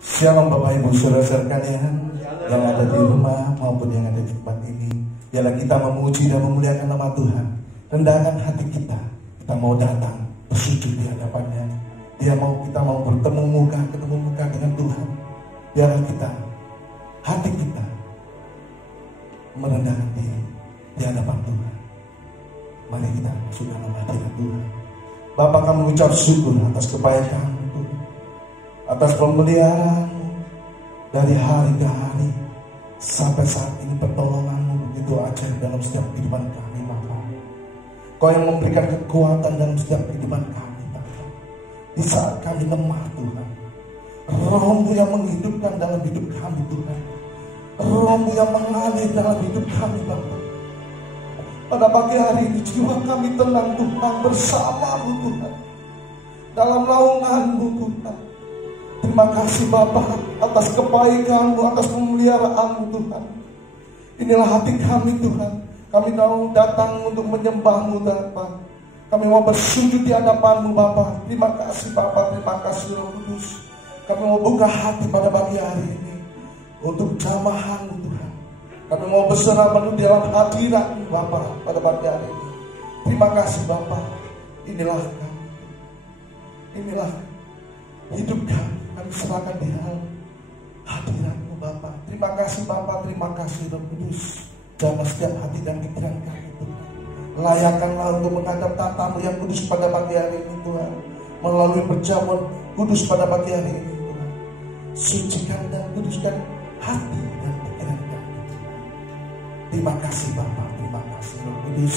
Shalom Bapak Ibu Saudara sekalian yang ada di rumah maupun yang ada di tempat ini. Biarlah kita memuji dan memuliakan nama Tuhan. Rendahkan hati kita. Kita mau datang bersujud di hadapannya. Kita mau bertemu muka dengan Tuhan. Biarlah hati kita merendahkan diri di hadapan Tuhan. Mari kita masuk dalam hadirat Tuhan. Bapa, kami mengucap syukur atas kebaikan, atas pemeliharaan dari hari ke hari sampai saat ini. Pertolongan-Mu begitu ajaib dalam setiap kehidupan kami, Bapa. Kau yang memberikan kekuatan dalam setiap kehidupan kami, Bapa. Di saat kami lemah, Tuhan, Roh-Mu yang menghidupkan dalam hidup kami, Tuhan. Roh-Mu yang mengalir dalam hidup kami, Bapa. Pada pagi hari ini jiwa kami tenang, Tuhan, bersama-Mu, Tuhan, dalam naungan-Mu, Tuhan. Terima kasih Bapa atas kebaikan-Mu, atas pemeliharaan-Mu, Tuhan. Inilah hati kami, Tuhan. Kami mau datang untuk menyembah-Mu, Bapa. Kami mau bersujud di hadapan-Mu, Bapa. Terima kasih Bapa, terima kasih Roh Kudus. Kami mau buka hati pada pagi hari ini untuk jamahan-Mu, Tuhan. Kami mau berserah penuh di dalam hadirat-Mu, Bapa, pada pagi hari ini. Terima kasih Bapa. Inilah kami. Inilah hidup kami. Kami serahkan di dalam hadirat-Mu, Bapa. Terima kasih Bapa, terima kasih Roh Kudus. Dalam setiap hati dan pikiran kami, Tuhan. Layakkanlah untuk menghadap tata-Mu yang kudus pada pagi hari ini, Tuhan. Melalui perjamuan kudus pada pagi hari ini, Tuhan. Sucikan dan kuduskan hati dan pikiran kami. Terima kasih Bapa, terima kasih Roh Kudus.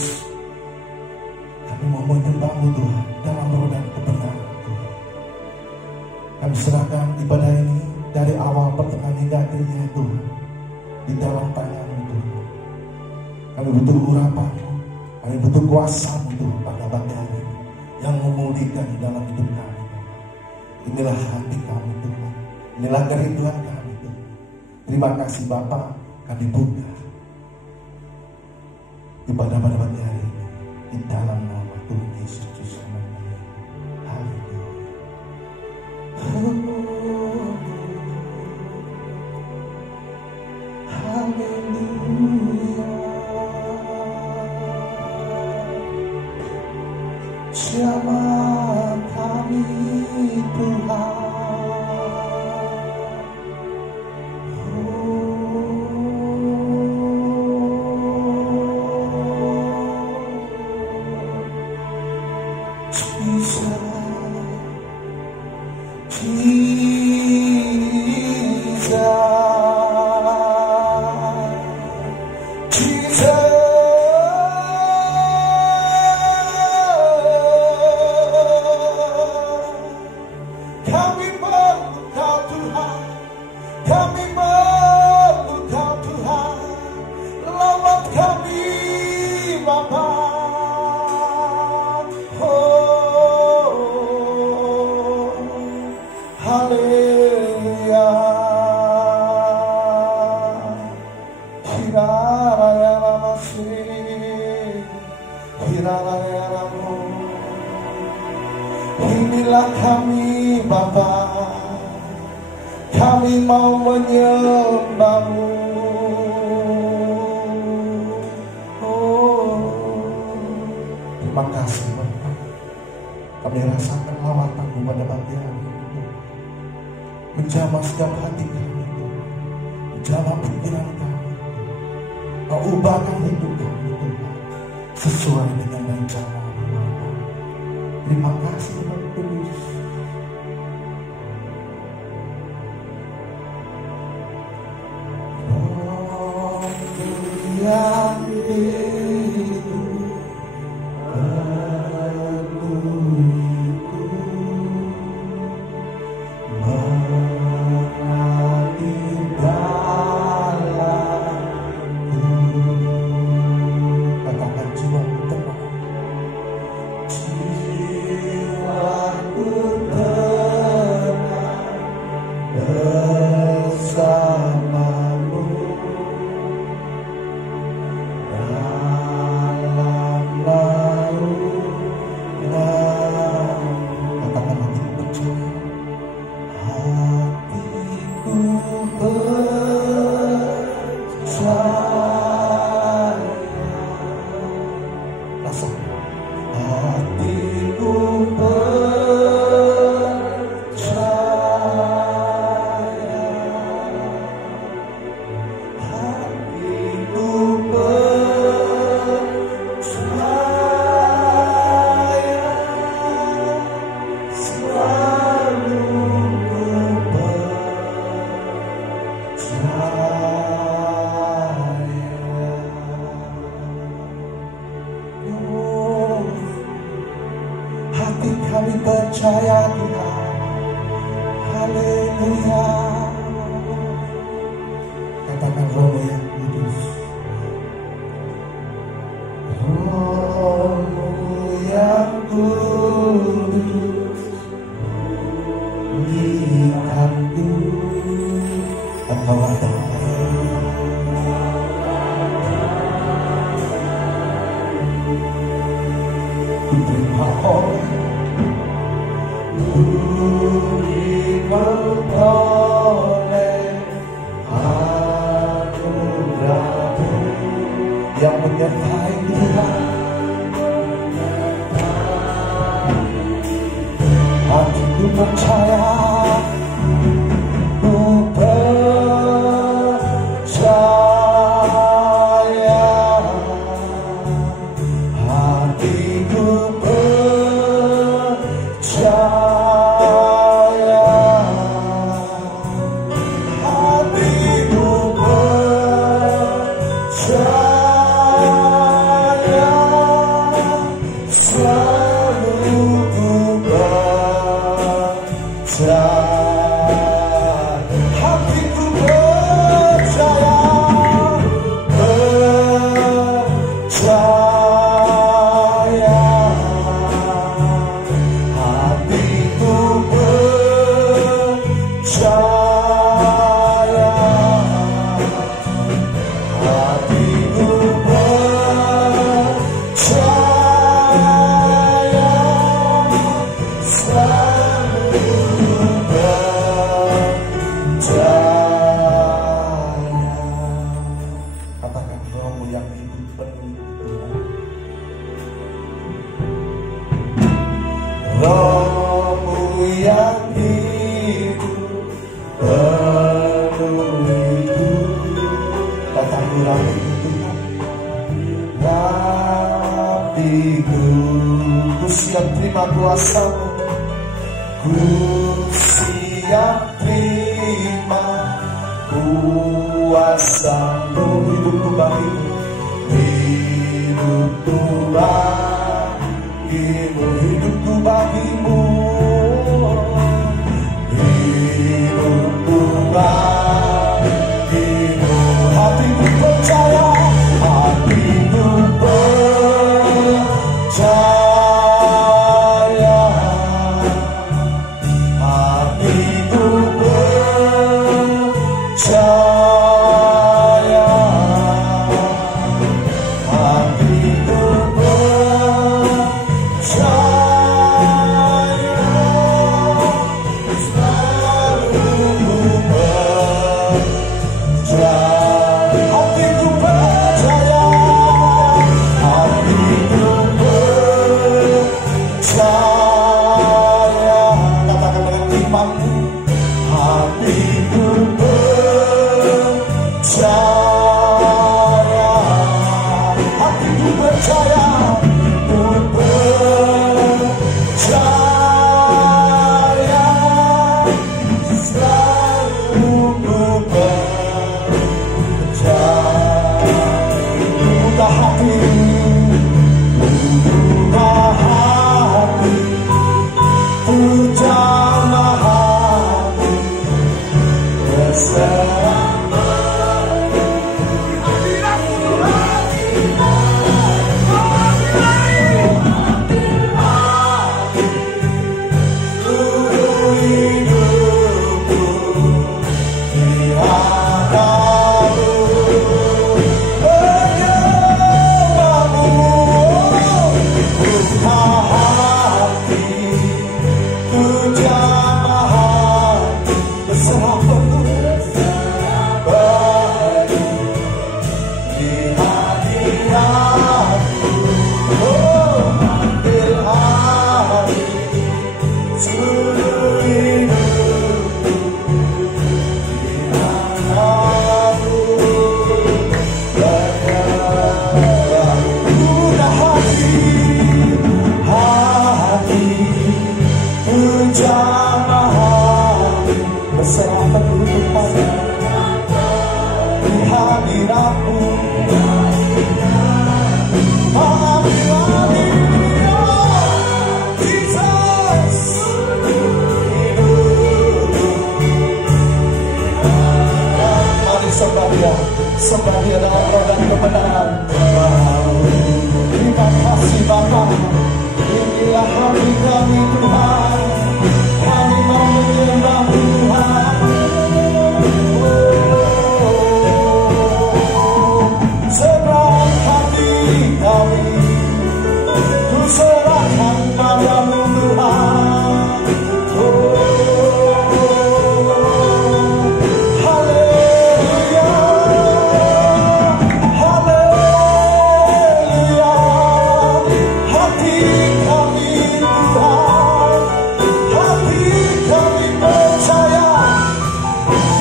Kami mau menyembah-Mu, Tuhan, dalam roh dan kebenaran. Kami serahkan ibadah ini dari awal pertengahan hingga akhirnya, Tuhan, di dalam tangan-Mu, Tuhan. Kami butuh urapan-Mu, kami butuh kuasa-Mu, Tuhan, pada pagi hari ini yang memulihkan di dalam hidup kami. Inilah hati kami, Tuhan. Inilah kerinduan kami, Tuhan. Terima kasih Bapa, kami buka ibadah pada pagi hari ini di dalam nama Tuhan Yesus Kristus. Jamah kami Tuhan. Inilah kami Bapa, kami mau menyembah-Mu. Terima kasih Bapa, kami rasakan lawatan-Mu pada pagi hari ini, menjamah setiap hati kami, menjamah pikiran kami, mengubahkan hidup kami, sesuai dengan rencana. Terima kasih Roh Kudus. Oh, yang hidup mengalir dalamku. Katakan jiwaku tenang. Jiwaku tenang bersama-Mu dalam naungan. Katakan hatiku percaya, hatiku Hati kami percaya Tuhan. Haleluya. Katakan Roh yang kudus. Roh yang kudus, lihatku. Engkau ada. Terima kasih. Budi beroleh anugerah-Mu yang menyertai Tuhan. Hatiku percaya, ku percaya, hatiku percaya. Hatiku percaya, percaya, hatiku percaya, hatiku percaya, katakan Roh-Mu yang hidup penuh Tuhan. Roh-Mu yang hidup penuh datang ulang Tuhan. Hatiku ku siap terima kuasa-Mu, ku siap terima kuasa-Mu. Hidupku bagimu, hidupku bagimu, hidupku bagimu, hidupku bagimu. Hatiku percaya, hatiku percaya, hatiku percaya, hatiku percaya, selalu percaya. Hatiku percaya, hatiku percaya. Katakan dengan imanmu, hatiku percaya, hatiku percaya, ku percaya, selalu ku percaya. Buka hati, buka hati, jamah hati, bersama seluruh hidupku di hadapan-Mu. Buka hati, ku jamah hati, berserah penuh. berserah penuh kepada di hadirat-Mu. Ambillah diri, Jesus. Mari sembah Dia dalam roda kebenaran. Terima kasih Bapa. Inilah hati kami Tuhan. Kami mau menyembah Tuhan. Serah hati kami, ku serahkan padamu Tuhan. Haleluya, haleluya. Hati kami Tuhan, hati kami percaya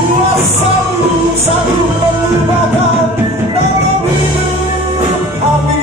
kuasa-Mu sanggup mengubahkan dalam hidup kami.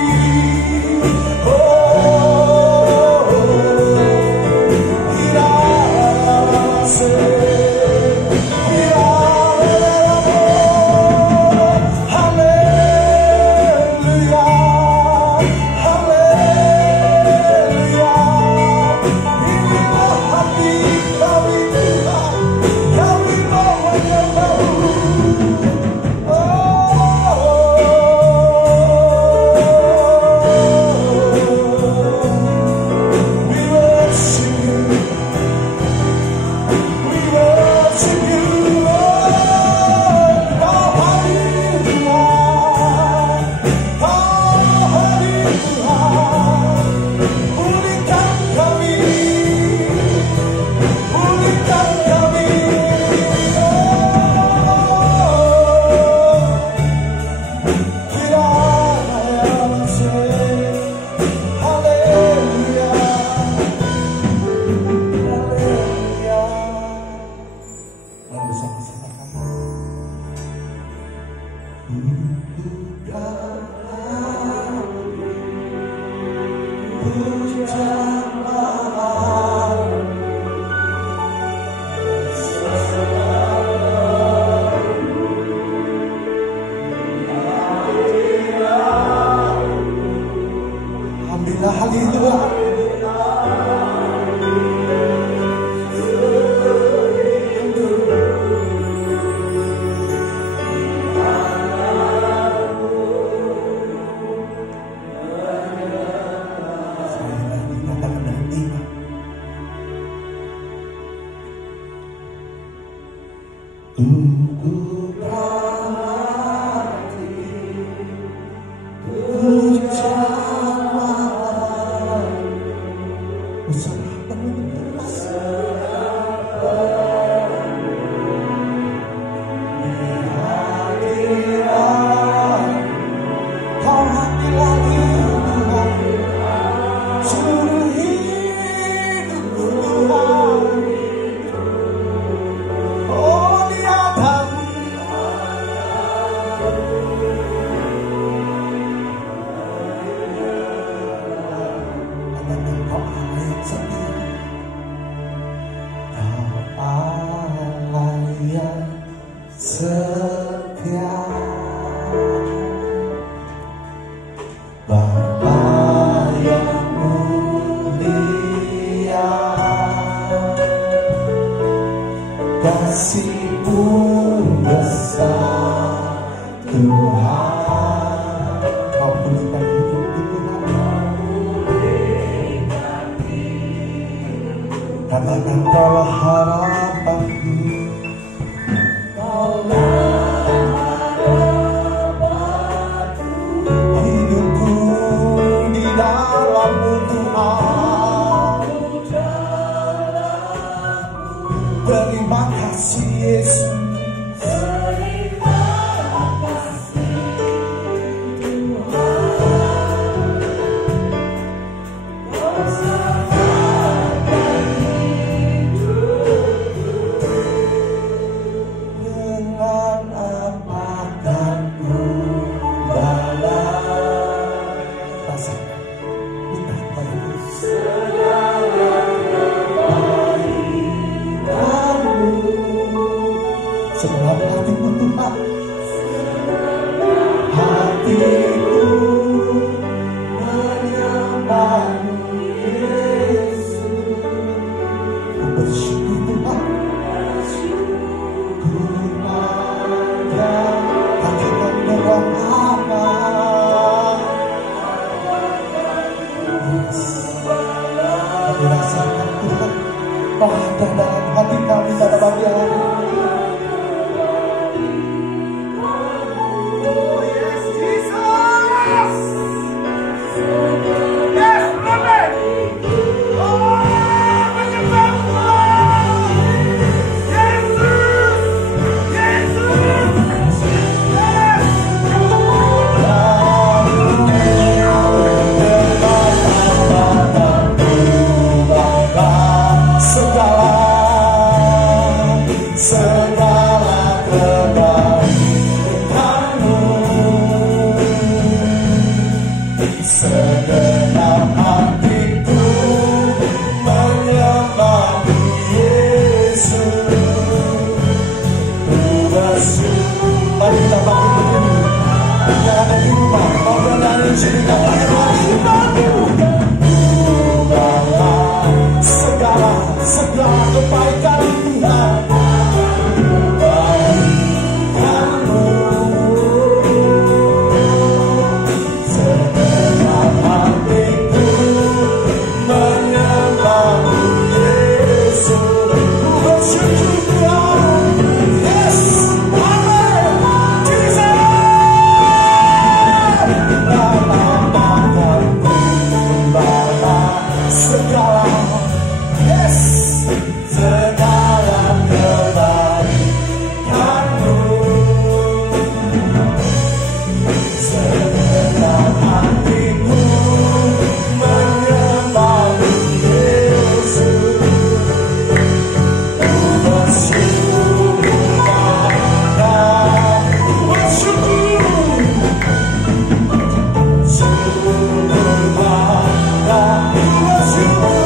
Katakan Kaulah harapanku, hidupku di dalam-Mu Tuhan. Terima kasih Yesus. segenap hatiku Tuhan, hatiku menyembah-Mu Yesus. Ku bersyukur Tuhan, ku pada hakikat berwahana. Kami rasakan Tuhan pada dalam hati kami pada pagi hari. Segala kebaikan Tuhan bagi segenap hatiku menyembah-Mu Yesus. Ku bersyukur Tuhan. Yes, amen, Jesus. Segala, yes, segala kebaikan-Mu, segenap hatiku menyembah-Mu Yesus. Ku bersyukur pada, bersyukur, syukur pada, bersyukur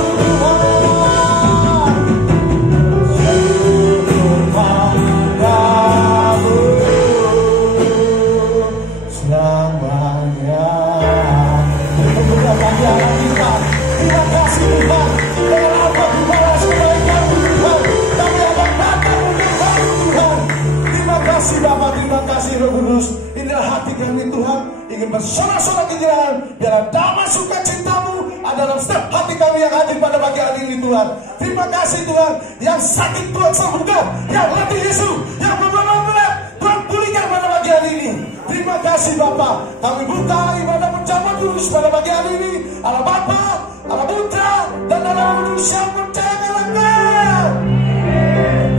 bersorak-sorak kegirangan, biarlah damai sukacita-Mu ada dalam setiap hati kami yang hadir pada pagi hari ini Tuhan. Terima kasih Tuhan, yang sakit Tuhan sembuhkan, yang letih Yesus, yang beban berat Tuhan pulihkan pada pagi hari ini. Terima kasih Bapa, kami buka ibadah menjawab kudus pada pagi hari ini. Allah Bapa, Allah Putra, dan Allah Kudus yang percaya melanggar.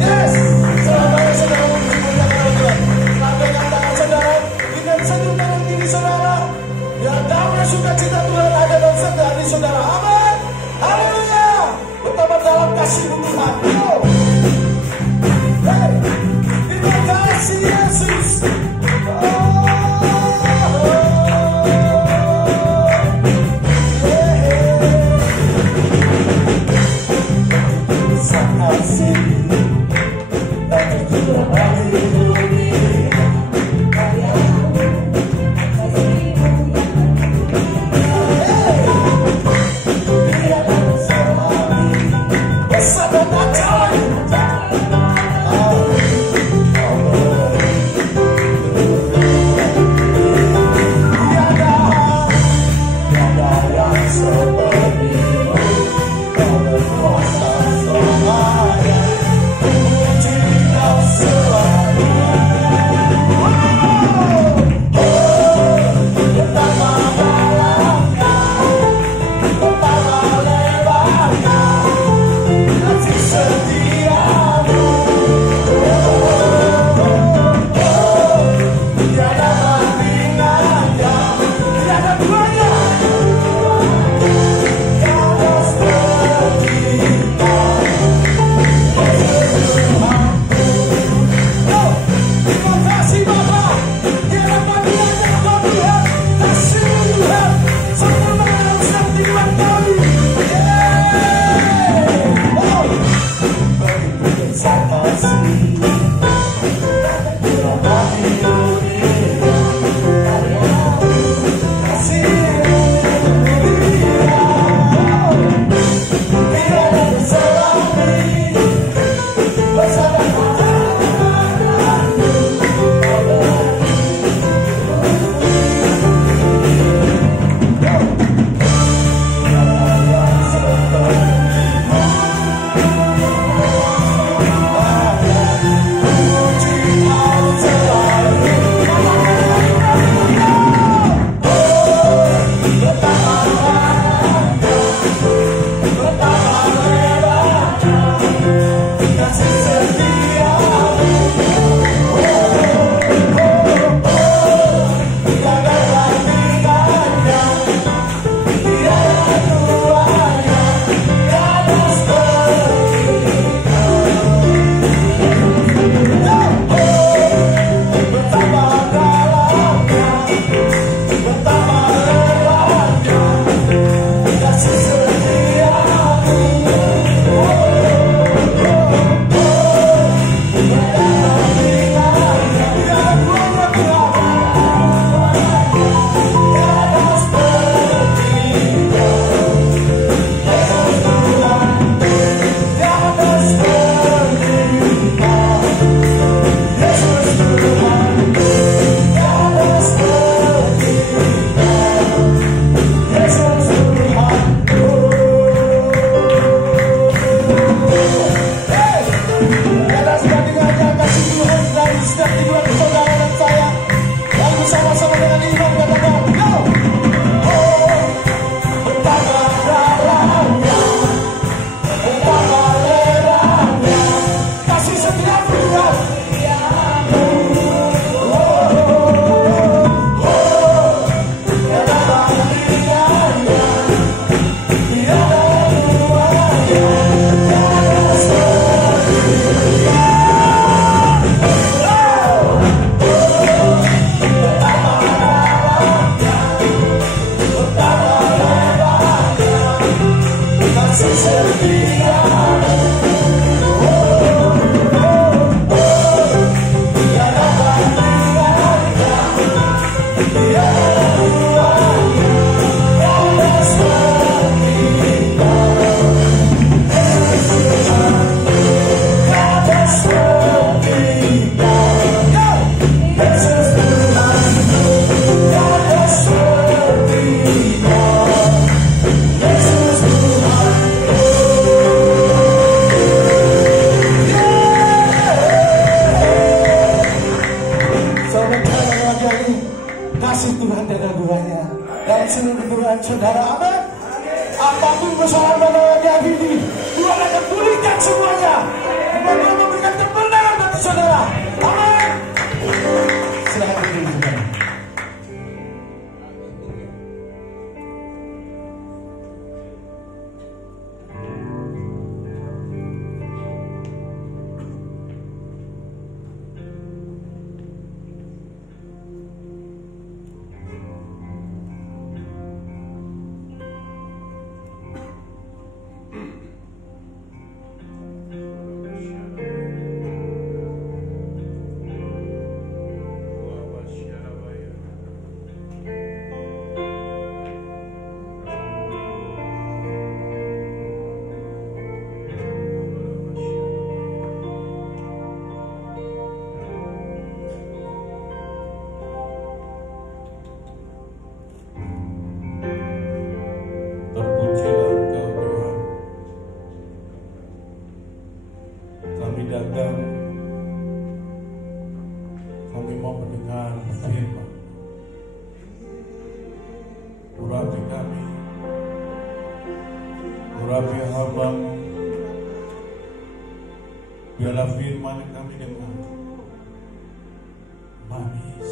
Yes, selamat saudara mengucapkan Tuhan. Lambaikan tangan saudara dengan senyuman diri saudara. Biar damai sukacita Tuhan ada dalam setiap hati saudara. Amin. Haleluya. Betapa dalam kasih-Mu Tuhan. Hey, terima kasih Yesus. Selalu saudara. Amin. Apapun persoalan saudara di hari ini, Tuhan akan pulihkan semuanya. Tuhan akan memberikan kemenangan bagi saudara. Amin. Silakan berdiri saudara. Kami mau mendengar firman. Urapi kami, urapi hamba-Mu. Biarlah firman yang kami dengar manis.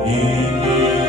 Ini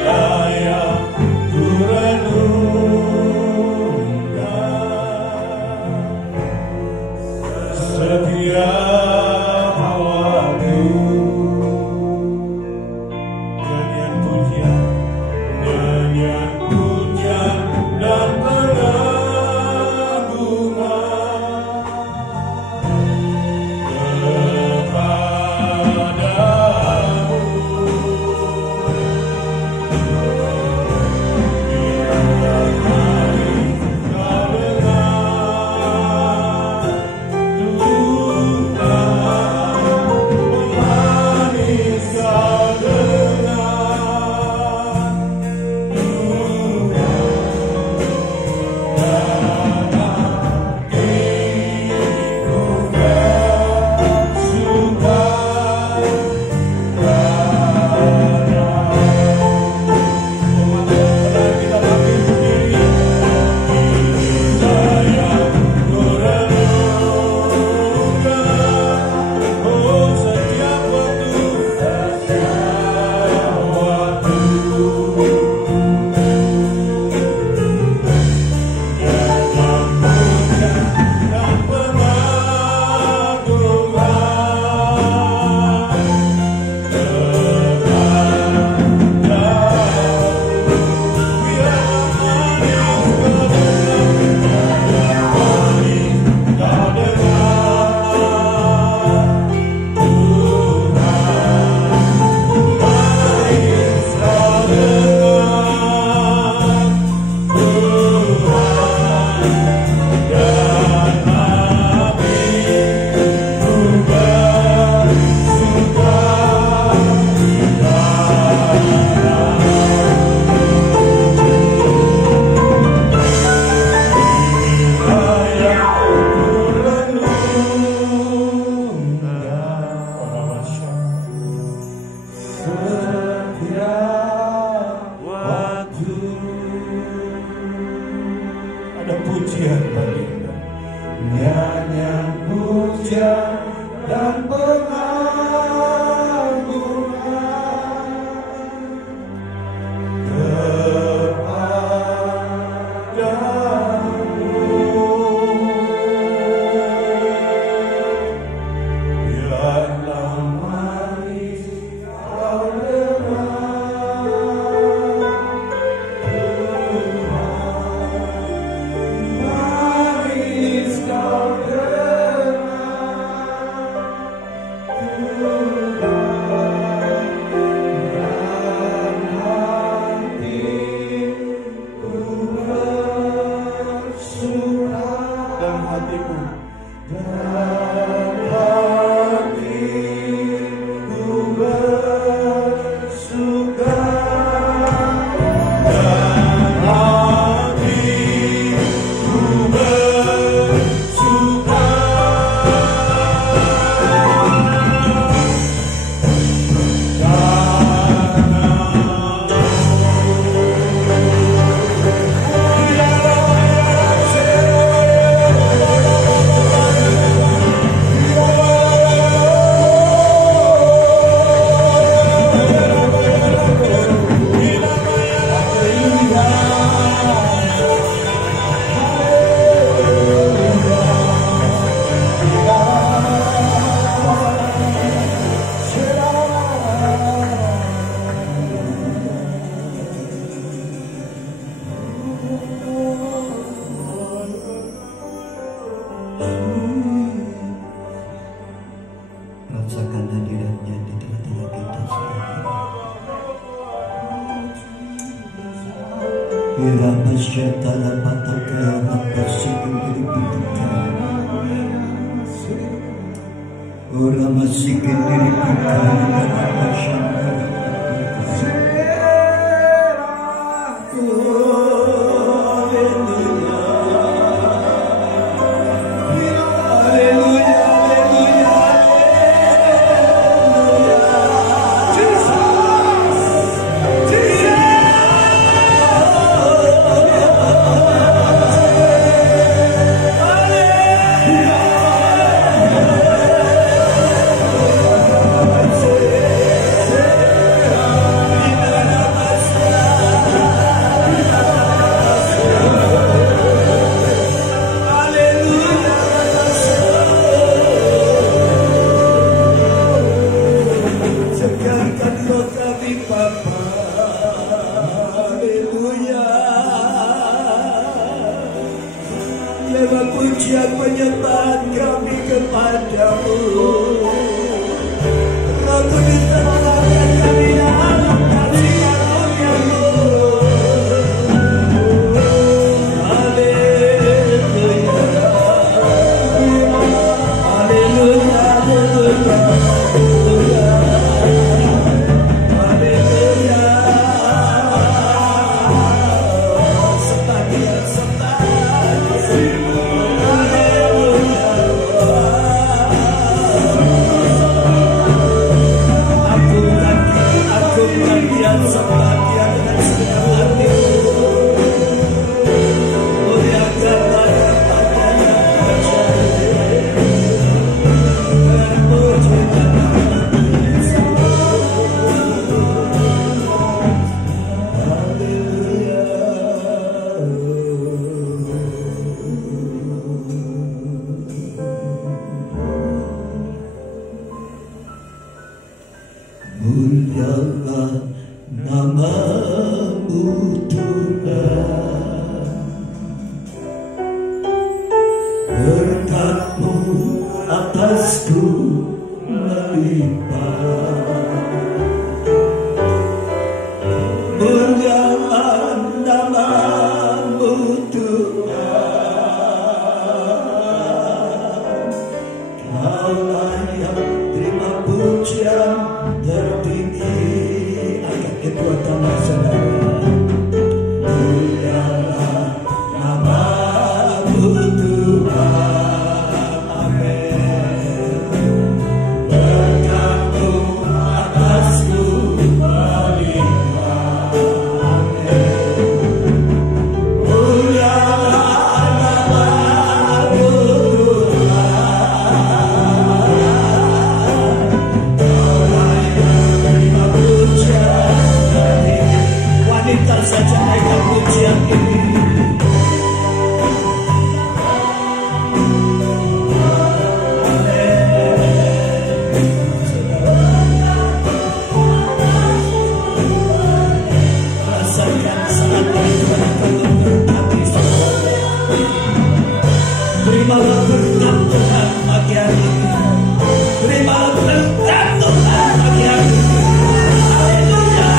Rasakan hadiratnya di tengah-tengah kita sekarang. Irama syatala pataka mapasikin diri kita. Orang masikin diri kita dengan masyarakat. Pujian penyembahan kami kepadamu. Roh Kudus tenangkan kami dalam kasih karunia-Mu. Haleluya, haleluya, haleluya, haleluya. Sebagian mulialah nama-Mu Tuhan, berkat-Mu atasku melimpah. Mulialah nama-Mu Tuhan, Kaulah yang terima pujian tertinggi. Angkat kedua tangan saudara. Mulialah nama-Mu Tuhan, amin. Berkat-Mu atasku melimpah, amin. Mulialah nama-Mu wanita saja naikkan pujian ini. Rasakan saat Tuhan telah berkati saudara. Terimalah berkat Tuhan pagi hari ini. Terimalah berkat Tuhan pagi hari ini. Haleluya.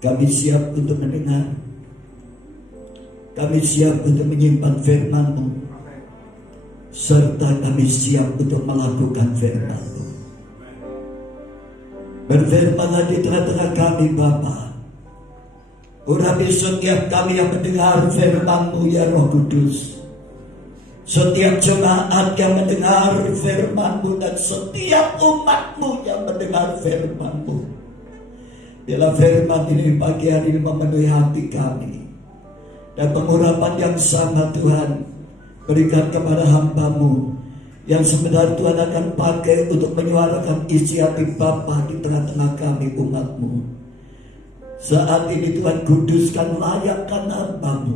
Kami siap untuk mendengar. Kami siap untuk menyimpan firman-Mu. Serta kami siap untuk melakukan firman-Mu. Berfirmanlah di tengah-tengah kami Bapa. Urapi setiap kami yang mendengar firman-Mu ya Roh Kudus. Setiap jemaat yang mendengar firman-Mu dan setiap umat-Mu yang mendengar firman-Mu. Bila firman ini pagi hari ini memenuhi hati kami. Dan pengurapan yang sama Tuhan berikan kepada hamba-Mu yang sebenarnya Tuhan akan pakai untuk menyuarakan isi hati Bapa di tengah-tengah kami umat-Mu. Saat ini Tuhan kuduskan layakkan hamba-Mu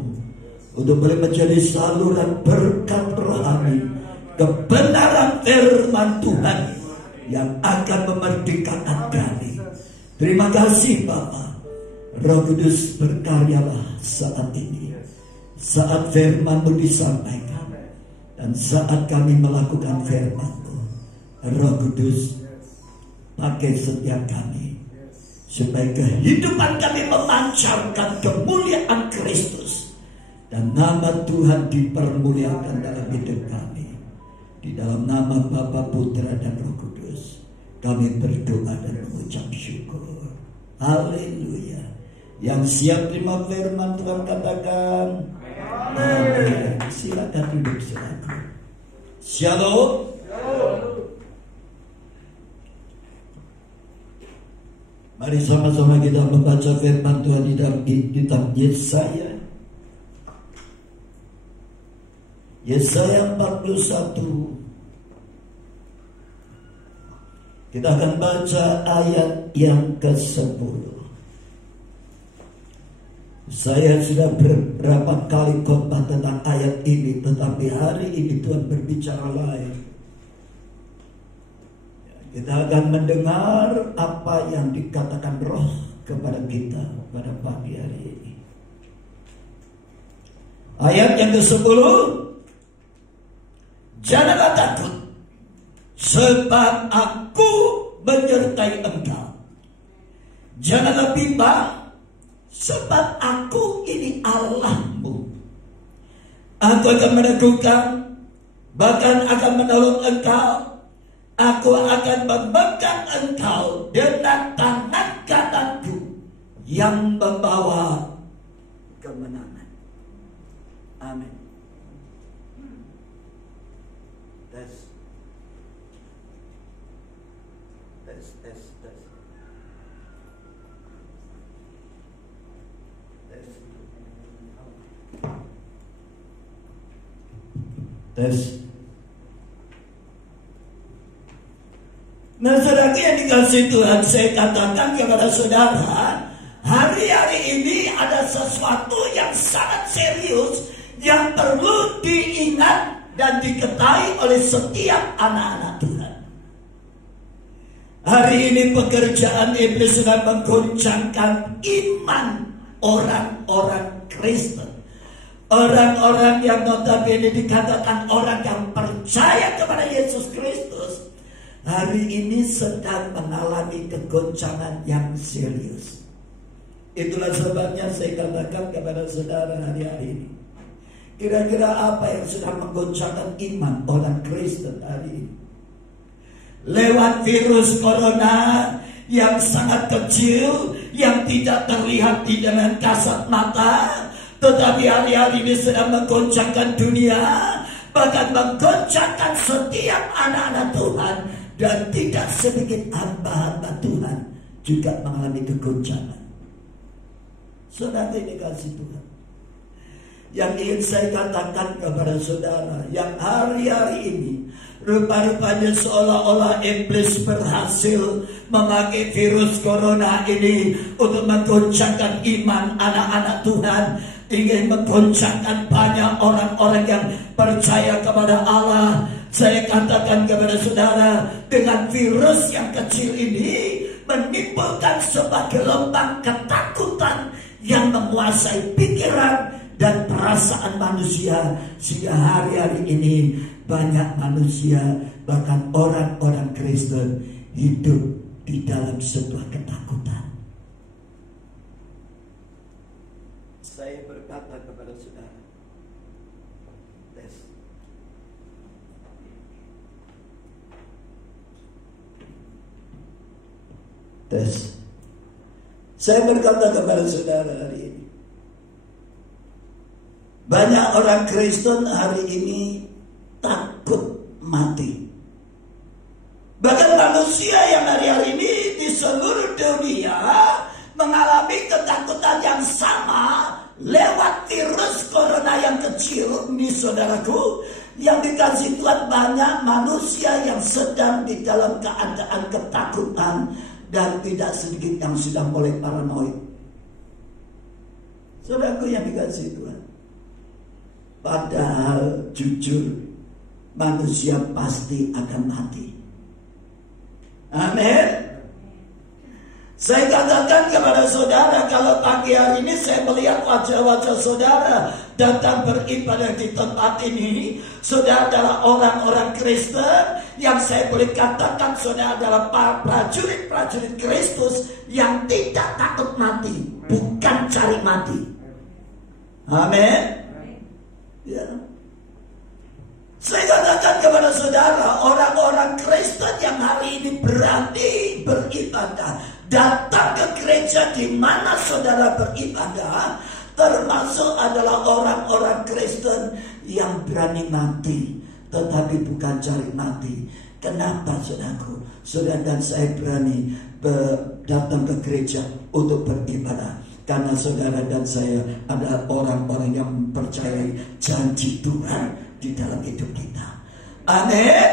untuk boleh menjadi saluran berkat rohani, kebenaran firman Tuhan yang akan memerdekakan kami. Terima kasih Bapa. Roh Kudus berkaryalah saat ini, saat firman-Mu disampaikan dan saat kami melakukan firman-Mu. Roh Kudus pakai setiap kami supaya kehidupan kami memancarkan kemuliaan Kristus dan nama Tuhan dipermuliakan dalam hidup kami. Di dalam nama Bapa, Putra dan Roh Kudus kami berdoa dan mengucap syukur. Haleluya. Yang siap terima firman Tuhan katakan amin. Silakan duduk saudara. Shalom. Mari sama-sama kita membaca firman Tuhan di dalam kitab Yesaya. Yesaya 41. Kita akan baca ayat yang ke-10. Saya sudah beberapa kali khotbah tentang ayat ini, tetapi hari ini Tuhan berbicara lain. Kita akan mendengar apa yang dikatakan Roh kepada kita pada pagi hari ini. Ayat yang ke-10. Janganlah takut, sebab aku menyertai engkau. Janganlah bimbang, sebab aku ini Allahmu. Aku akan meneguhkan, bahkan akan menolong engkau. Aku akan memegang engkau dengan tangan kananku yang membawa kemenangan. Amin. Tes. Nah, saudara yang dikasih Tuhan, saya katakan kepada saudara, hari-hari ini ada sesuatu yang sangat serius yang perlu diingat dan diketahui oleh setiap anak-anak Tuhan. Hari ini pekerjaan iblis sedang menggoncangkan iman orang-orang Kristen. Orang-orang yang notabene dikatakan orang yang percaya kepada Yesus Kristus, hari ini sedang mengalami kegoncangan yang serius. Itulah sebabnya saya katakan kepada saudara hari-hari ini, kira-kira apa yang sedang menggoncangkan iman orang Kristen hari ini? Lewat virus corona yang sangat kecil, yang tidak terlihat dengan kasat mata, tetapi hari-hari ini sedang menggoncangkan dunia, bahkan menggoncangkan setiap anak-anak Tuhan, dan tidak sedikit hamba-hamba Tuhan juga mengalami kegoncangan. Saudara ini kasih Tuhan, yang ingin saya katakan kepada saudara, yang hari-hari ini rupa-rupanya seolah-olah iblis berhasil memakai virus corona ini untuk menggoncangkan iman anak-anak Tuhan, ingin menggoncangkan banyak orang-orang yang percaya kepada Allah. Saya katakan kepada saudara, dengan virus yang kecil ini menimbulkan sebuah gelombang ketakutan yang menguasai pikiran dan perasaan manusia, sehingga hari-hari ini banyak manusia, bahkan orang-orang Kristen, hidup di dalam sebuah ketakutan. Saya berkata kepada saudara, tes. Saya berkata kepada saudara hari ini, banyak orang Kristen hari ini takut mati. Bahkan manusia yang hari-hari ini di seluruh dunia mengalami ketakutan yang sama lewat virus corona yang kecil nih saudaraku. Yang dikasih Tuhan, banyak manusia yang sedang di dalam keadaan ketakutan, dan tidak sedikit yang sudah mulai paranoid. Saudaraku yang dikasih Tuhan, padahal jujur manusia pasti akan mati. Amin. Saya katakan kepada saudara, kalau pagi hari ini saya melihat wajah-wajah saudara datang beribadah di tempat ini, saudara adalah orang-orang Kristen yang saya boleh katakan saudara adalah prajurit-prajurit Kristus yang tidak takut mati, bukan cari mati. Amin. Ya. Saya katakan kepada saudara, orang-orang Kristen yang hari ini berani beribadah, datang ke gereja di mana saudara beribadah, termasuk adalah orang-orang Kristen yang berani mati, tetapi bukan cari mati. Kenapa saudaraku? Saudara dan saya berani datang ke gereja untuk beribadah, karena saudara dan saya adalah orang-orang yang mempercayai janji Tuhan di dalam hidup kita. Amin.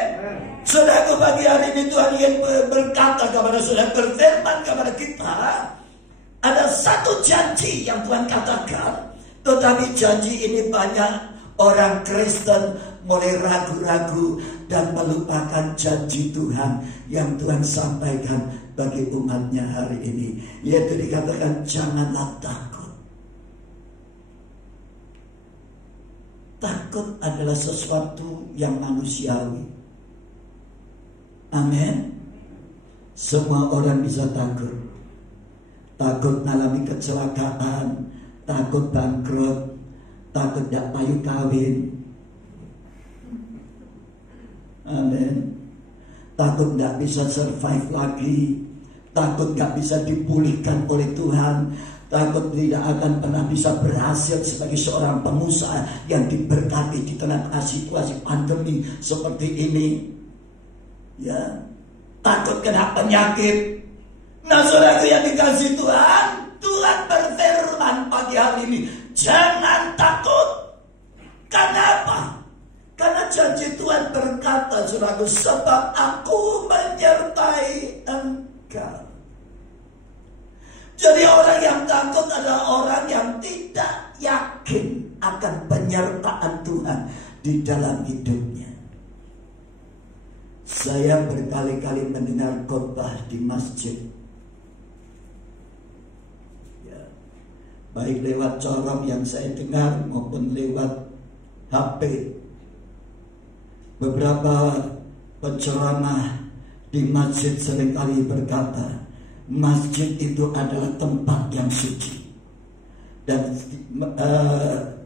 Saudaraku, pagi hari ini Tuhan ingin berkata kepada saudara, berfirman kepada kita. Ada satu janji yang Tuhan katakan, tetapi janji ini banyak orang Kristen mulai ragu-ragu dan melupakan janji Tuhan yang Tuhan sampaikan bagi umatnya hari ini, yaitu dikatakan janganlah takut. Takut adalah sesuatu yang manusiawi. Amin. Semua orang bisa takut. Takut mengalami kecelakaan, takut bangkrut, takut tidak payu kawin. Amin. Takut tidak bisa survive lagi, takut tidak bisa dipulihkan oleh Tuhan, takut tidak akan pernah bisa berhasil sebagai seorang pengusaha yang diberkati di tengah situasi pandemi seperti ini. Ya, takut kena penyakit. Nah, saudara yang dikasih Tuhan, Tuhan berfirman pagi hari ini, jangan takut. Kenapa? Karena janji Tuhan berkata, saudaraku, sebab aku menyertai engkau. Jadi orang yang takut adalah orang yang tidak yakin akan penyertaan Tuhan di dalam hidupnya. Saya berkali-kali mendengar khotbah di masjid, ya, baik lewat corong yang saya dengar maupun lewat HP. Beberapa penceramah di masjid seringkali berkata, masjid itu adalah tempat yang suci. Dan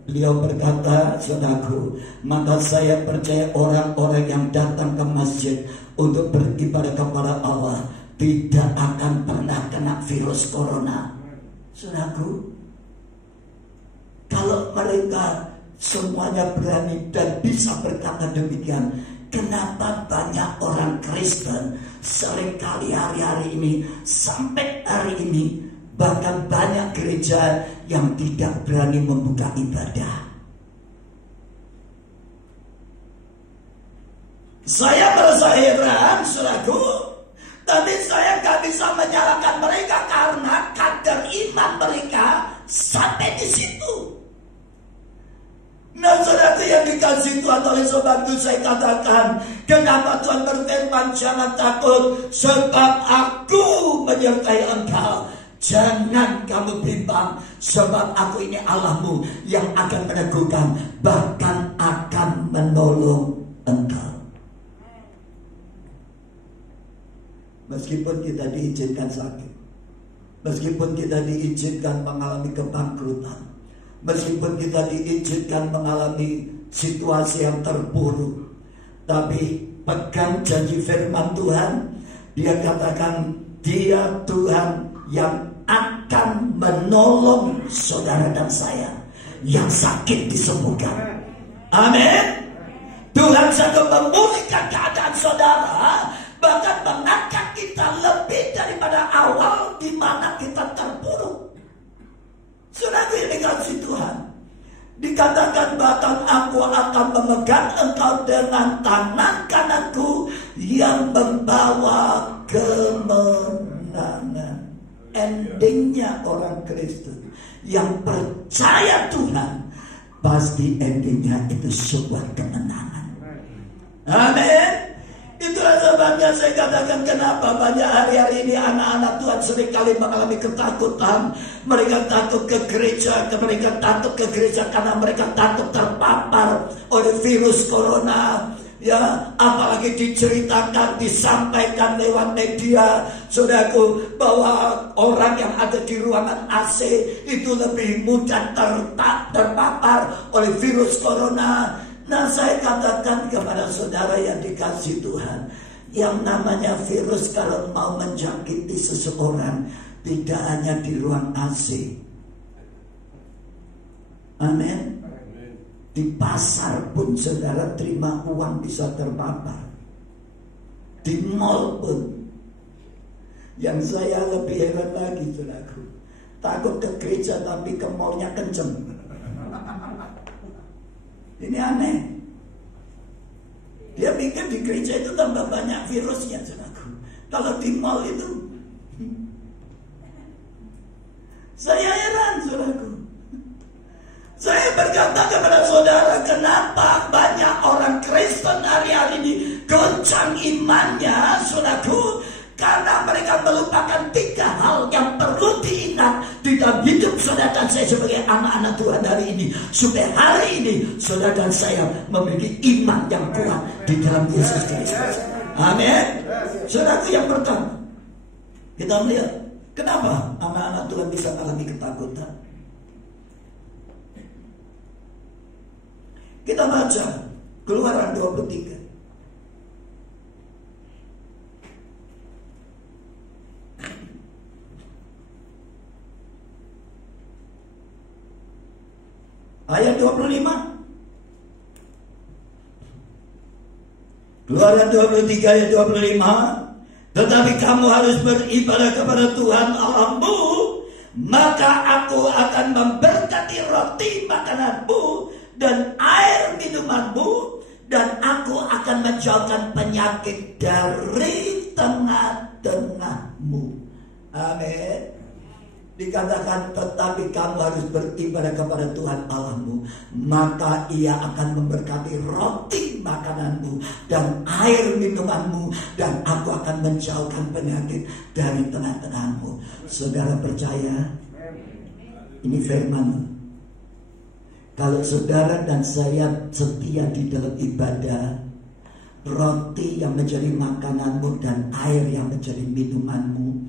beliau berkata, saudaraku, maka saya percaya orang-orang yang datang ke masjid untuk beribadah kepada Allah tidak akan pernah kena virus corona. Saudaraku, kalau mereka semuanya berani dan bisa berkata demikian, kenapa banyak orang Kristen seringkali hari-hari ini sampai hari ini, bahkan banyak gereja yang tidak berani membuka ibadah? Saya merasa heran, saudaraku, tapi saya gak bisa menyalahkan mereka karena kadar iman mereka sampai di situ. Nah, saudara yang dikasih Tuhan oleh sobatku, saya katakan, kenapa Tuhan berfirman jangan takut, sebab aku menyertai engkau. Jangan kamu bimbang, sebab aku ini Allahmu yang akan meneguhkan, bahkan akan menolong engkau. Meskipun kita diizinkan sakit, meskipun kita diizinkan mengalami kebangkrutan, Meskipun kita diizinkan mengalami situasi yang terburuk, tapi pegang janji firman Tuhan. Dia katakan, Dia Tuhan yang akan menolong saudara dan saya yang sakit disembuhkan. Amin. Tuhan sanggup memulihkan keadaan saudara, bahkan mengangkat kita lebih daripada awal di mana kita terpuruk. Saudara yang dikasihi Tuhan, dikatakan bahkan aku akan memegang engkau dengan tangan kananku yang membawa kemenangan. Endingnya orang Kristen yang percaya Tuhan, pasti endingnya itu sebuah kemenangan. Amin. Itulah sebabnya saya katakan kenapa banyak hari-hari ini anak-anak Tuhan seringkali mengalami ketakutan. Mereka takut ke gereja, mereka takut ke gereja karena mereka takut terpapar oleh virus corona. Ya, apalagi diceritakan, disampaikan lewat media, saudaraku, bahwa orang yang ada di ruangan AC itu lebih mudah terpapar oleh virus corona. Nah, saya katakan kepada saudara yang dikasihi Tuhan, yang namanya virus kalau mau menjangkiti seseorang, tidak hanya di ruang AC. Amin. Di pasar pun saudara terima uang bisa terpapar. Di mall pun. Yang saya lebih heran lagi, saudaraku, takut ke gereja tapi ke mallnya kenceng. Ini aneh. Dia pikir di gereja itu tambah banyak virusnya, saudaraku. Kalau di mall itu, saya heran, saudaraku. Saya berkata kepada saudara, kenapa banyak orang Kristen hari-hari ini goncang imannya, saudaraku? Karena mereka melupakan 3 hal yang perlu diingat di dalam hidup saudara dan saya sebagai anak-anak Tuhan hari ini. Supaya hari ini saudara dan saya memiliki iman yang kuat di dalam Yesus Kristus. Amin. Saudaraku, yang pertama, kita melihat kenapa anak-anak Tuhan bisa mengalami ketakutan. Kita baca Keluaran 23. Ayat 25. Keluaran 23 ayat 25. Tetapi kamu harus beribadah kepada Tuhan Allahmu, maka aku akan memberkati roti makananmu dan air minumanmu, dan aku akan menjauhkan penyakit dari tengah-tengahmu. Amin. Dikatakan, tetapi kamu harus beribadah kepada Tuhan Allahmu, maka Ia akan memberkati roti makananmu dan air minumanmu, dan aku akan menjauhkan penyakit dari tengah-tengahmu. Saudara percaya? Ini firman. Kalau saudara dan saya setia di dalam ibadah, roti yang menjadi makananmu dan air yang menjadi minumanmu,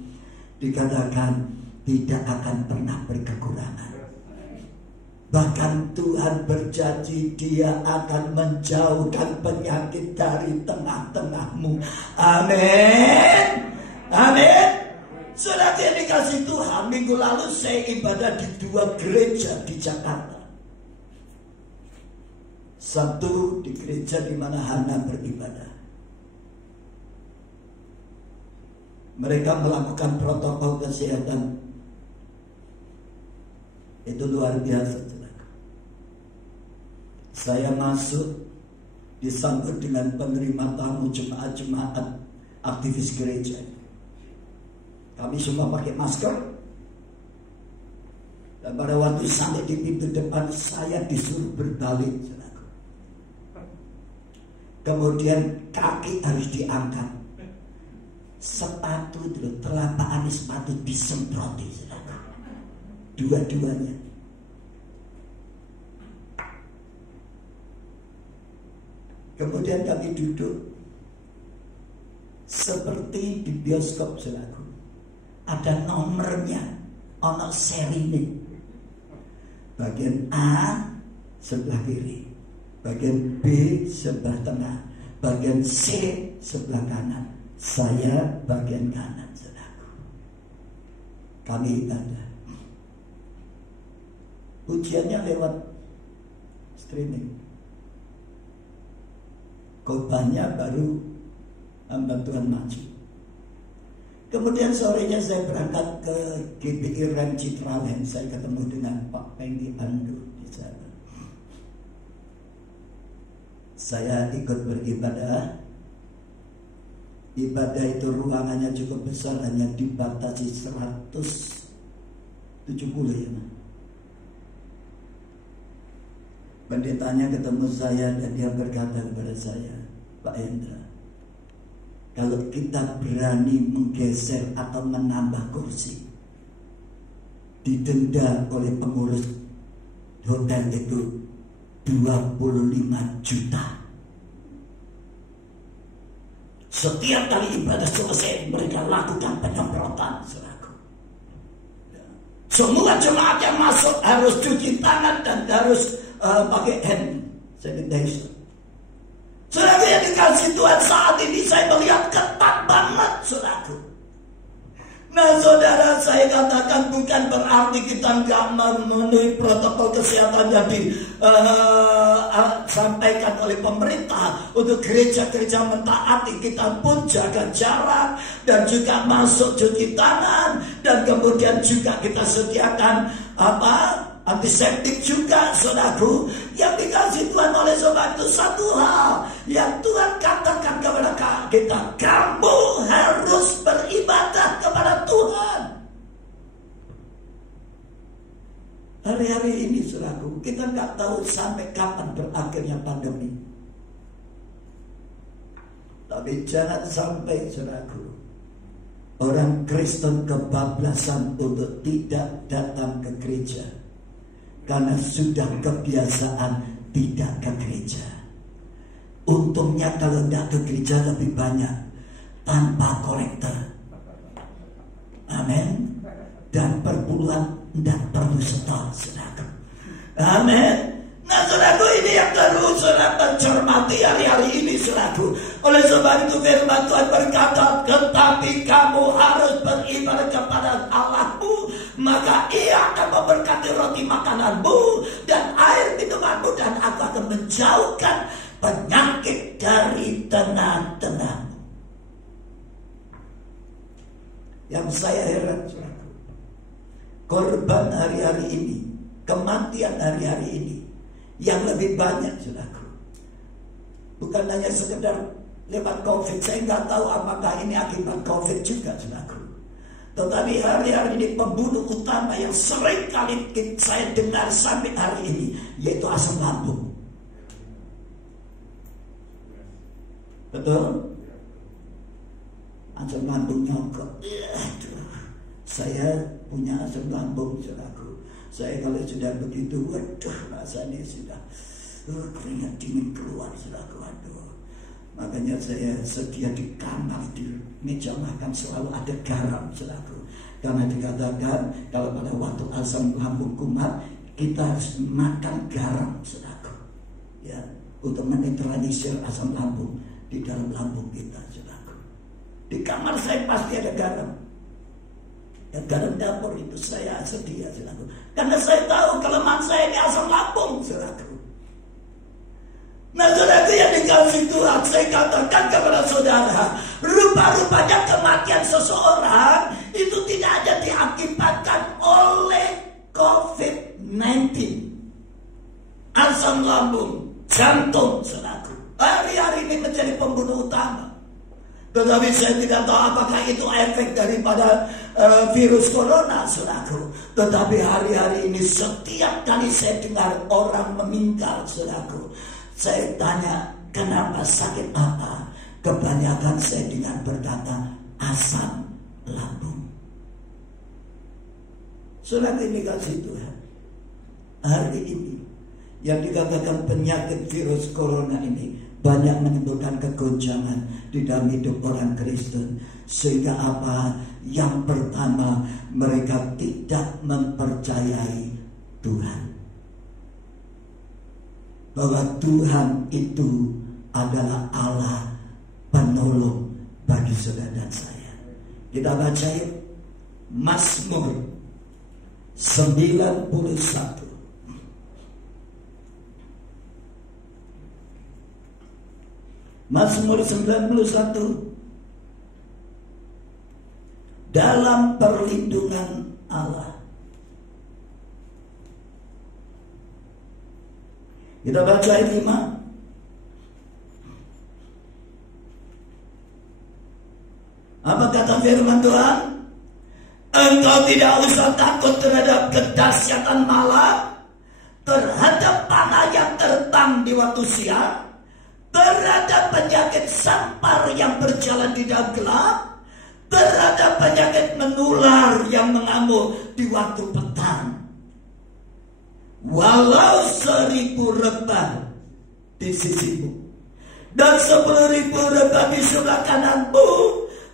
dikatakan tidak akan pernah berkekurangan. Bahkan Tuhan berjanji Dia akan menjauhkan penyakit dari tengah-tengahmu. Amin. Amin. Saudara yang dikasih Tuhan, minggu lalu saya ibadah di 2 gereja di Jakarta. Satu di gereja di mana Hana beribadah. Mereka melakukan protokol kesehatan. Itu luar biasa. Saya masuk, disambut dengan penerima tamu jemaat-jemaat aktivis gereja. Kami semua pakai masker. Dan pada waktu sampai di pintu depan, saya disuruh berbalik. Kemudian kaki harus diangkat. Sepatu dulu, telapak ani sepatu disemproti. Dua-duanya. Kemudian kami duduk seperti di bioskop, saudaraku. Ada nomornya, ono seri ini. Bagian A sebelah kiri, bagian B sebelah tengah, bagian C sebelah kanan. Saya bagian kanan, saudaraku. Kami ibadah. Ujiannya lewat streaming. Khotbahnya baru hamba Tuhan maju. Kemudian sorenya saya berangkat ke GBI Rem Citraland. Saya ketemu dengan Pak Penggi Andu di sana. Saya ikut beribadah. Ibadah itu ruangannya cukup besar, hanya dibatasi 170 ya. Pendetanya ketemu saya dan dia berkata kepada saya, Pak Hendra, kalau kita berani menggeser atau menambah kursi, didenda oleh pengurus hotel itu 25 juta. Setiap kali ibadah selesai mereka lakukan penyemprotan, saudaraku. Semua jemaat yang masuk harus cuci tangan dan harus pakai hand sanitizer. Saudaraku yang dikasih Tuhan, saat ini saya melihat ketat banget, saudaraku. Nah saudara, saya katakan bukan berarti kita nggak memenuhi protokol kesehatan yang disampaikan oleh pemerintah. Untuk gereja-gereja mentaati, kita pun jaga jarak dan juga masuk cuci tangan, dan kemudian juga kita sediakan antiseptik juga, saudaraku. Yang dikasih Tuhan oleh sebab itu satu hal yang Tuhan katakan kepada kita, kamu harus beribadah kepada Tuhan. Hari-hari ini, saudaraku, kita nggak tahu sampai kapan berakhirnya pandemi. Tapi jangan sampai, saudaraku, orang Kristen kebablasan untuk tidak datang ke gereja karena sudah kebiasaan tidak ke gereja. Untungnya kalau tidak ke gereja lebih banyak tanpa kolektor. Amin. Dan perpuluhan tidak perlu setor, saudara. Amin. Nah saudaraku, ini yang harus saudara mencermati hari-hari ini, saudaraku. Oleh sebab itu firman Tuhan berkata, tetapi kamu harus beribadah kepada Allahmu, maka Ia akan memberkati roti makananmu dan air minumanmu, dan Aku akan menjauhkan penyakit dari tengah-tengahmu. Yang saya heran, saudaraku, korban hari-hari ini, kematian hari-hari ini, yang lebih banyak, saudaraku, bukan hanya sekedar lewat COVID. Saya nggak tahu apakah ini akibat COVID juga, saudaraku. Tetapi hari-hari ini pembunuh utama yang sering kali saya dengar sampai hari ini, yaitu asam lambung. Betul? Asam lambung nyongkok. Saya punya asam lambung, saudaraku. Saya kalau sudah begitu, waduh, rasanya sudah keringat dingin keluar, saudaraku. Waduh. Makanya saya sedia di kamar, di meja makan selalu ada garam, saudaraku. Karena dikatakan kalau pada waktu asam lambung kumat, kita harus makan garam, saudaraku. Ya, untuk menetralisir asam lambung di dalam lambung kita, saudaraku. Di kamar saya pasti ada garam. Ya, garam dapur itu saya sedia, saudaraku. Karena saya tahu kelemahan saya ini asam lambung, saudaraku. Nah saudaraku yang dikasih Tuhan, saya katakan kepada saudara, rupa-rupanya kematian seseorang itu tidak hanya diakibatkan oleh COVID-19, asam lambung, jantung, saudaraku. Hari-hari ini menjadi pembunuh utama. Tetapi saya tidak tahu apakah itu efek daripada virus corona, saudaraku. Tetapi hari-hari ini setiap kali saya dengar orang meninggal, saudaraku, saya tanya, kenapa, sakit apa? Kebanyakan saya dengar berkata asam lambung. Saudara ini kasih Tuhan, hari ini yang dikatakan penyakit virus corona ini banyak menimbulkan kegoncangan di dalam hidup orang Kristen. Sehingga apa? Yang pertama, mereka tidak mempercayai Tuhan. bahwa Tuhan itu adalah Allah penolong bagi saudara dan saya. Kita baca Mazmur 91. Mazmur 91. Dalam perlindungan Allah. Kita baca ayat 5. Apa kata firman Tuhan? Engkau tidak usah takut terhadap kedahsyatan malam, terhadap panah yang terbang di waktu siang, terhadap penyakit sampar yang berjalan di dalam gelap, terhadap penyakit menular yang mengamuk di waktu petang. Walau 1000 rebah di sisimu dan 10.000 rebah di sebelah kananmu,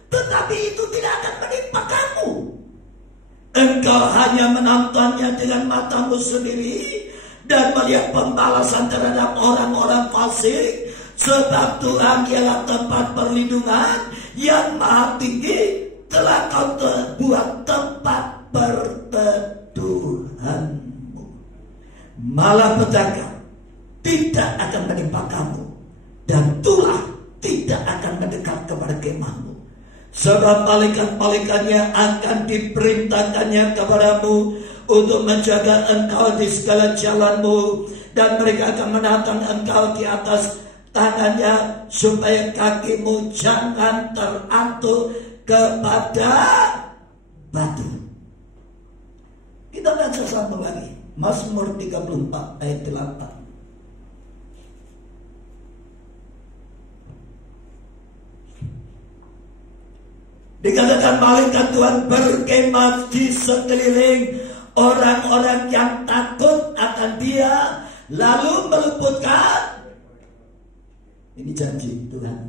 tetapi itu tidak akan menimpa kamu. Engkau hanya menontonnya dengan matamu sendiri dan melihat pembalasan terhadap orang-orang fasik. Sebab Tuhan ialah tempat perlindungan yang maha tinggi, telah kau buat tempat perteduhanmu. Malapetaka tidak akan menimpa kamu, dan tulah tidak akan mendekat kepada kemahmu. Sebab malaikat-malaikatnya akan diperintahkannya kepadamu untuk menjaga engkau di segala jalanmu, dan mereka akan menatang engkau di atas tangannya, supaya kakimu jangan terantuk kepada batu. Kita baca satu lagi, Mazmur 34 ayat 8. Dikatakan malaikat Tuhan berkemah di sekeliling orang-orang yang takut akan Dia, lalu meluputkan. Ini janji Tuhan.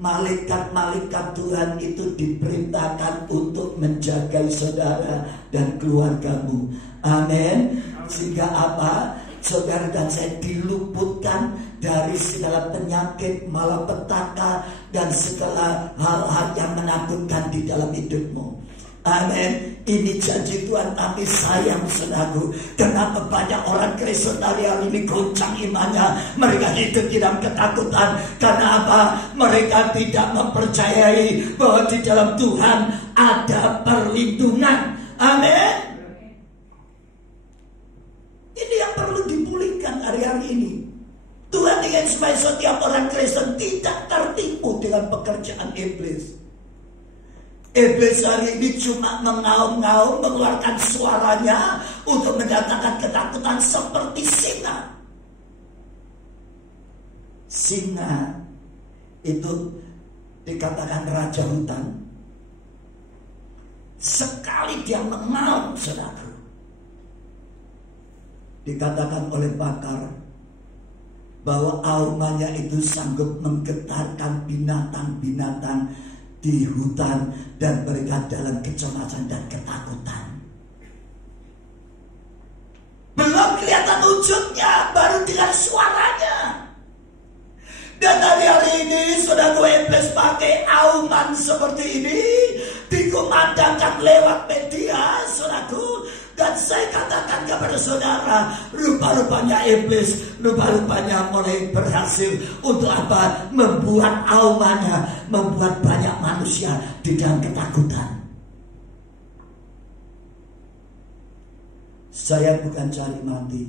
Malaikat-malaikat Tuhan itu diperintahkan untuk menjaga saudara dan keluargamu. Amin. Sehingga apa? Saudara dan saya diluputkan dari segala penyakit, malapetaka, dan segala hal-hal yang menakutkan di dalam hidupmu. Amin. Ini janji Tuhan. Tapi sayang saudaraku, kenapa banyak orang Kristen hari ini goncang imannya? Mereka hidup di dalam ketakutan. Karena apa? Mereka tidak mempercayai bahwa di dalam Tuhan ada perlindungan. Amin. Ini yang perlu dipulihkan hari-hari ini. Tuhan ingin supaya setiap orang Kristen tidak tertipu dengan pekerjaan iblis. Iblis hari ini cuma mengaum-ngaum, mengeluarkan suaranya untuk mendatangkan ketakutan seperti singa. Singa itu dikatakan raja hutan. Sekali dia mengaum, saudara, dikatakan oleh pakar bahwa aumannya itu sanggup menggetarkan binatang-binatang di hutan, dan mereka dalam kecemasan dan ketakutan. Belum kelihatan wujudnya, baru dengan suaranya. Dan hari-hari ini saudara iblis pakai auman seperti ini, dikumandangkan lewat media, saudaraku. Dan saya katakan kepada saudara, rupa-rupanya iblis, rupa-rupanya mulai berhasil untuk apa? Membuat aumannya, membuat banyak manusia di dalam ketakutan. Saya bukan cari mati,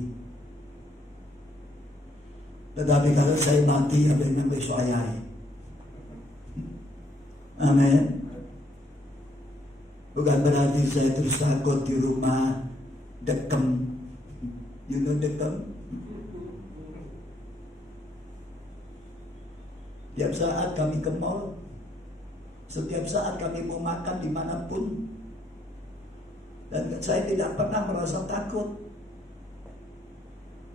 tetapi kalau saya mati, apa yang namanya saya? Amin. Bukan berarti saya terus takut di rumah dekem. You know dekem? Setiap saat kami ke mall, setiap saat kami mau makan dimanapun, dan saya tidak pernah merasa takut.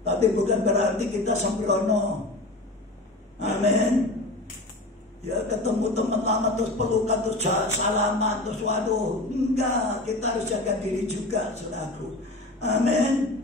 Tapi bukan berarti kita sembrono. Amin. Ya ketemu teman lama terus pelukan, terus salaman, terus waduh. Enggak, kita harus jaga diri juga, saudaraku. Amin.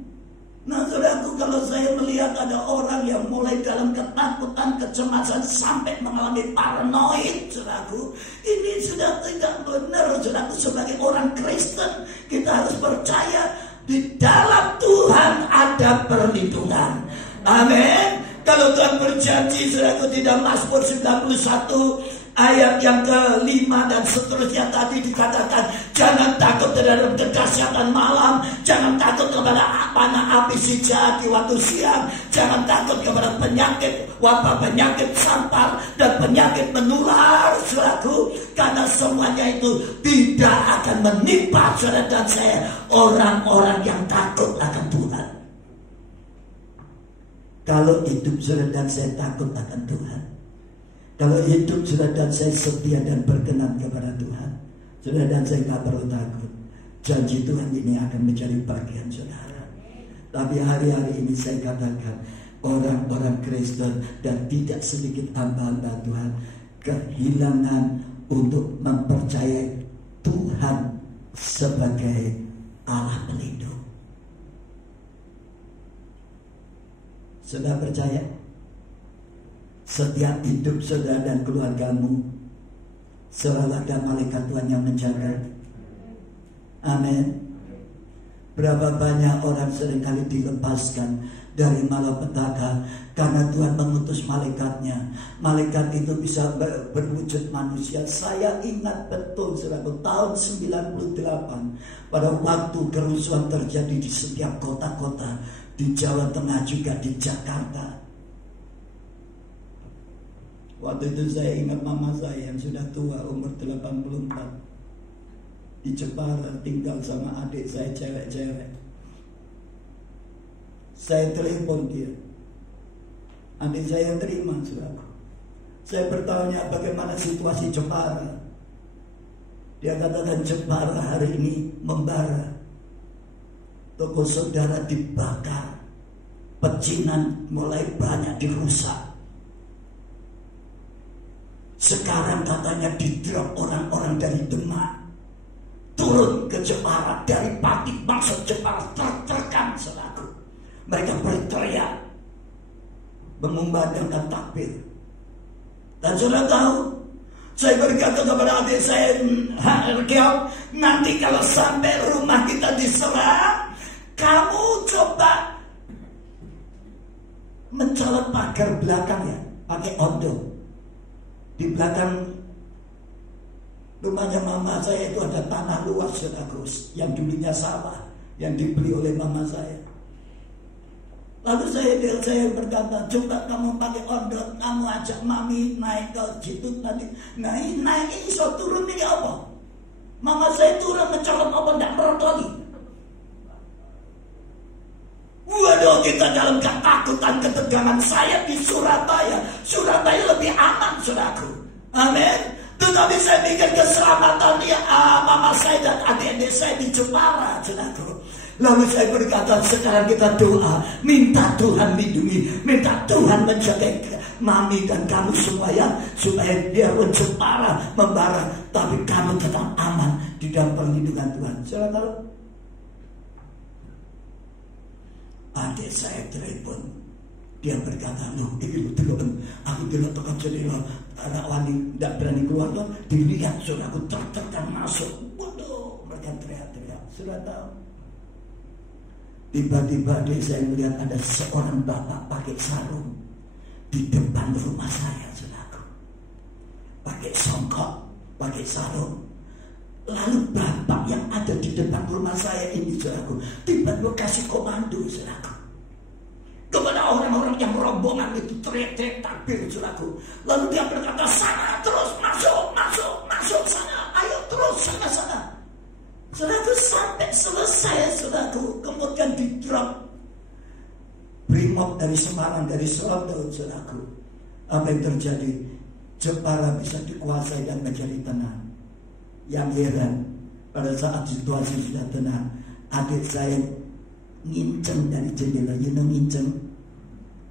Nah saudaraku, kalau saya melihat ada orang yang mulai dalam ketakutan, kecemasan sampai mengalami paranoid, saudaraku, ini sudah tidak benar. Saudaraku, sebagai orang Kristen kita harus percaya di dalam Tuhan ada perlindungan. Amin. Kalau Tuhan berjanji, saudaraku, di dalam Mazmur 91 ayat yang ke-5 dan seterusnya tadi dikatakan, jangan takut terhadap kedahsyatan malam, jangan takut kepada panah api si jahat di waktu siang, jangan takut kepada penyakit, wabah penyakit sampar dan penyakit menular, saudaraku, karena semuanya itu tidak akan menimpa saudara dan saya, orang-orang yang takut akan Tuhan. Kalau hidup saudara dan saya takut akan Tuhan, kalau hidup saudara dan saya setia dan berkenan kepada Tuhan, saudara dan saya tak perlu takut. Janji Tuhan ini akan menjadi bagian saudara. Tapi hari-hari ini saya katakan, orang-orang Kristen dan tidak sedikit hamba-hamba Tuhan kehilangan untuk mempercayai Tuhan sebagai Allah pelindung. Saudara percaya? Setiap hidup saudara dan keluargamu selalu ada malaikat Tuhan yang menjaga. Amin. Berapa banyak orang seringkali dilepaskan dari malapetaka karena Tuhan mengutus malaikatnya. Malaikat itu bisa berwujud manusia. Saya ingat betul saudara, tahun 98 pada waktu kerusuhan terjadi di setiap kota-kota di Jawa Tengah, juga di Jakarta. Waktu itu saya ingat mama saya yang sudah tua, umur 84, di Jepara, tinggal sama adik saya cewek-cewek. Saya telepon dia, adik saya terima, saudaraku. Saya bertanya bagaimana situasi Jepara. Dia katakan Jepara hari ini membara, toko saudara dibakar, pecinan mulai banyak dirusak. Sekarang katanya didrop orang-orang dari Demak turun ke Jepara, dari pagi masuk Jepara tertekan, saudaraku. Mereka berteriak, mengumandangkan takbir. Dan saudara tahu, saya berkata kepada adik saya, nanti kalau sampai rumah kita diserang, kamu coba mencolok pagar belakang ya, pakai ondo. Di belakang rumahnya mama saya itu ada tanah luas, saudaraku, yang dulunya sawah, yang dibeli oleh mama saya. Lalu saya berkata, coba kamu pakai ondot, kamu ajak mami naik ke situ nanti. Naik ini so turun ini apa? Mama saya turun mencolok apa, tidak merotoli. Waduh, kita dalam ketakutan, ketegangan. Saya di Surabaya. Surabaya lebih aman, saudaraku. Amin. Tetapi saya mikir keselamatan ya, mama saya dan adik-adik saya di Jepara, saudaraku. Lalu saya berkata, sekarang kita doa, minta Tuhan lindungi, minta Tuhan menjaga mami dan kamu semua ya, supaya biarpun Jepara membara, tapi kamu tetap aman di dalam perlindungan Tuhan. Saudara tahu? Adik saya telepon, dia berkata, loh ini dulu aku dulu tekan jendela, anak wani tidak berani keluar, loh dilihat sudah aku tertekan masuk. Waduh, mereka teriak-teriak. Sudah tahu? Tiba-tiba saya melihat ada seorang bapak pakai sarung di depan rumah saya, saudaraku. Pakai songkok, pakai sarung. Lalu bapak yang ada di depan rumah saya ini, saudaraku, tiba-tiba kasih komando, saudaraku, kepada orang-orang yang rombongan itu, teriak-teriak takbir, saudaraku. Lalu dia berkata, sana terus, masuk sana, ayo terus sana. Saudaraku, sampai selesai, saudaraku, kemudian di drop Brimob dari Semarang, dari Solo, saudaraku. Apa yang terjadi? Jepara bisa dikuasai dan menjadi tenang. Yang heran, pada saat situasi sudah tenang, adik saya nginceng dari jendela. Nginceng,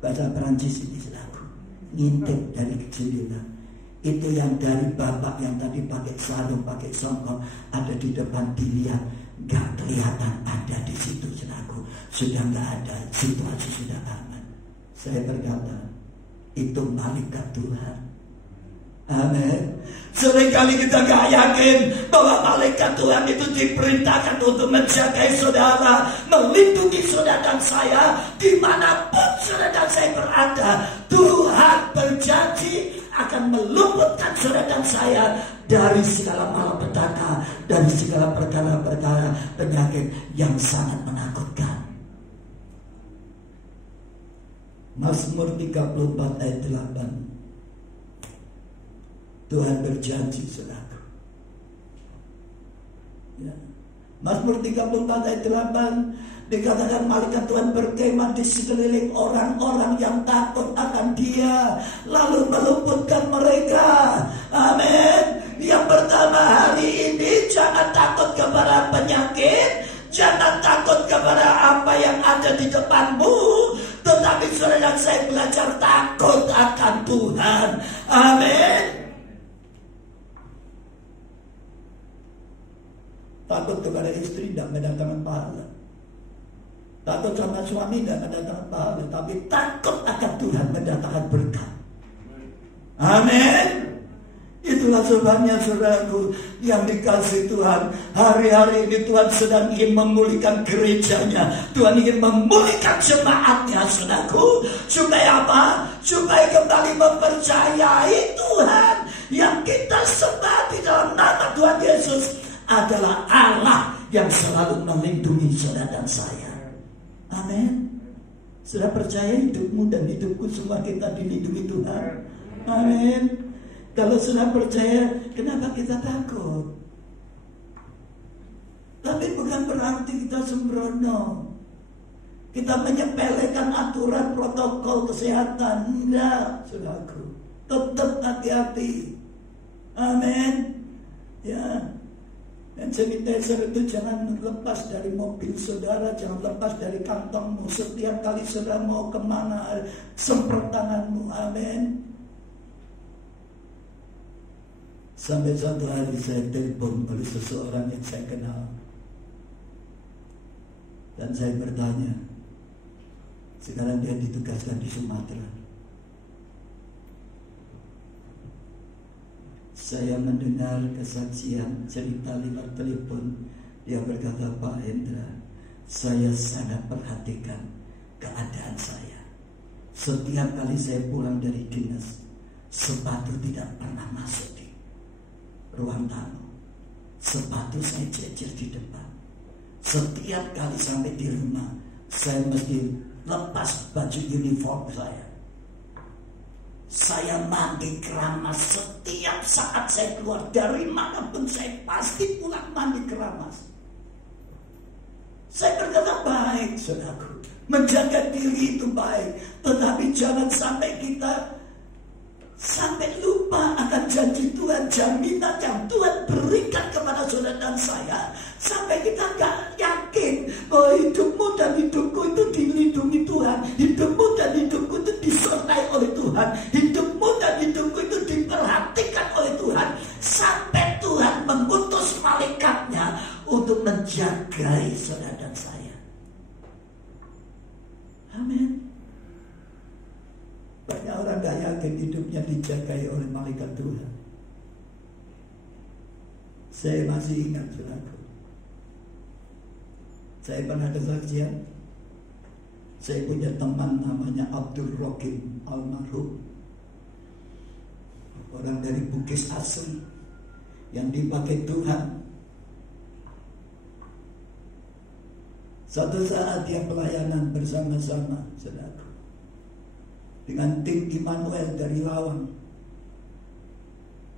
bahasa Perancis ini, saudaraku. Ngintip dari jendela. Itu yang dari bapak yang tadi pakai sarung, pakai songkok, ada di depan, dilihat, gak kelihatan ada di situ, saudaraku. sudah nggak ada, situasi sudah aman. Saya berkata, itu malaikat Tuhan. Amin. Seringkali kita gak yakin bahwa malaikat Tuhan itu diperintahkan untuk menjaga saudara, melindungi saudara dan saya dimanapun saudara dan saya berada. Tuhan berjanji akan meluputkan saudara dan saya dari segala malapetaka, dari segala perkara-perkara penyakit yang sangat menakutkan. Mazmur 34 ayat 8. Tuhan berjanji, saudara. Ya. Mazmur 34 ayat 8 dikatakan malaikat Tuhan berkemah di sekeliling orang-orang yang takut akan Dia, lalu meluputkan mereka. Amin. Yang pertama hari ini, jangan takut kepada penyakit, jangan takut kepada apa yang ada di depanmu, tetapi saudara dan saya belajar takut akan Tuhan. Amin. Takut kepada istri tidak mendatangkan pahala. Takut sama suami tidak mendatangkan pahala. Tapi takut akan Tuhan mendatangkan berkat. Amin. Itulah sebabnya saudaraku yang dikasih Tuhan. Hari-hari ini Tuhan sedang ingin memulihkan gerejanya. Tuhan ingin memulihkan jemaatnya, saudaraku. Supaya apa? Supaya kembali mempercayai Tuhan yang kita sembah di dalam nama Tuhan Yesus adalah Allah yang selalu melindungi saudara dan saya. Amin. Sudah percaya hidupmu dan hidupku semua kita dilindungi Tuhan. Amin. Kalau sudah percaya, kenapa kita takut? Tapi bukan berarti kita sembrono, kita menyepelekan aturan protokol kesehatan. Enggak, saudaraku. Tetap hati-hati. Amin. Ya. Dan sanitizer itu jangan lepas dari mobil saudara, jangan lepas dari kantongmu. Setiap kali saudara mau kemana, semprot tanganmu. Amin. Sampai suatu hari saya telepon oleh seseorang yang saya kenal, dan saya bertanya, sekarang dia ditugaskan di Sumatera. Saya mendengar kesaksian cerita lewat telepon. Dia berkata, Pak Hendra, saya sangat perhatikan keadaan saya. Setiap kali saya pulang dari dinas, sepatu tidak pernah masuk di ruang tamu. Sepatu saya jejer di depan. Setiap kali sampai di rumah, saya mesti lepas baju uniform saya. Saya mandi keramas setiap saat saya keluar dari manapun, saya pasti pulang mandi keramas. Saya berkata baik, saudaraku, menjaga diri itu baik, tetapi jangan sampai kita sampai lupa akan janji Tuhan, jaminan yang Tuhan berikan kepada saudara dan saya, sampai kita gak yakin bahwa hidupmu dan hidupku itu dilindungi Tuhan, hidupmu dan hidupku itu disertai oleh Tuhan, hidupmu dan hidupku itu diperhatikan oleh Tuhan, sampai Tuhan mengutus malaikatnya untuk menjagai saudara dan saya. Amin. Banyak orang gak yakin hidupnya dijagai oleh malaikat Tuhan. Saya masih ingat, saudaraku, saya pernah kesaksian. Saya punya teman namanya Abdul Rokim almarhum, orang dari Bugis asli yang dipakai Tuhan. Suatu saat dia pelayanan bersama-sama, saudaraku, dengan tim Immanuel dari Lawang.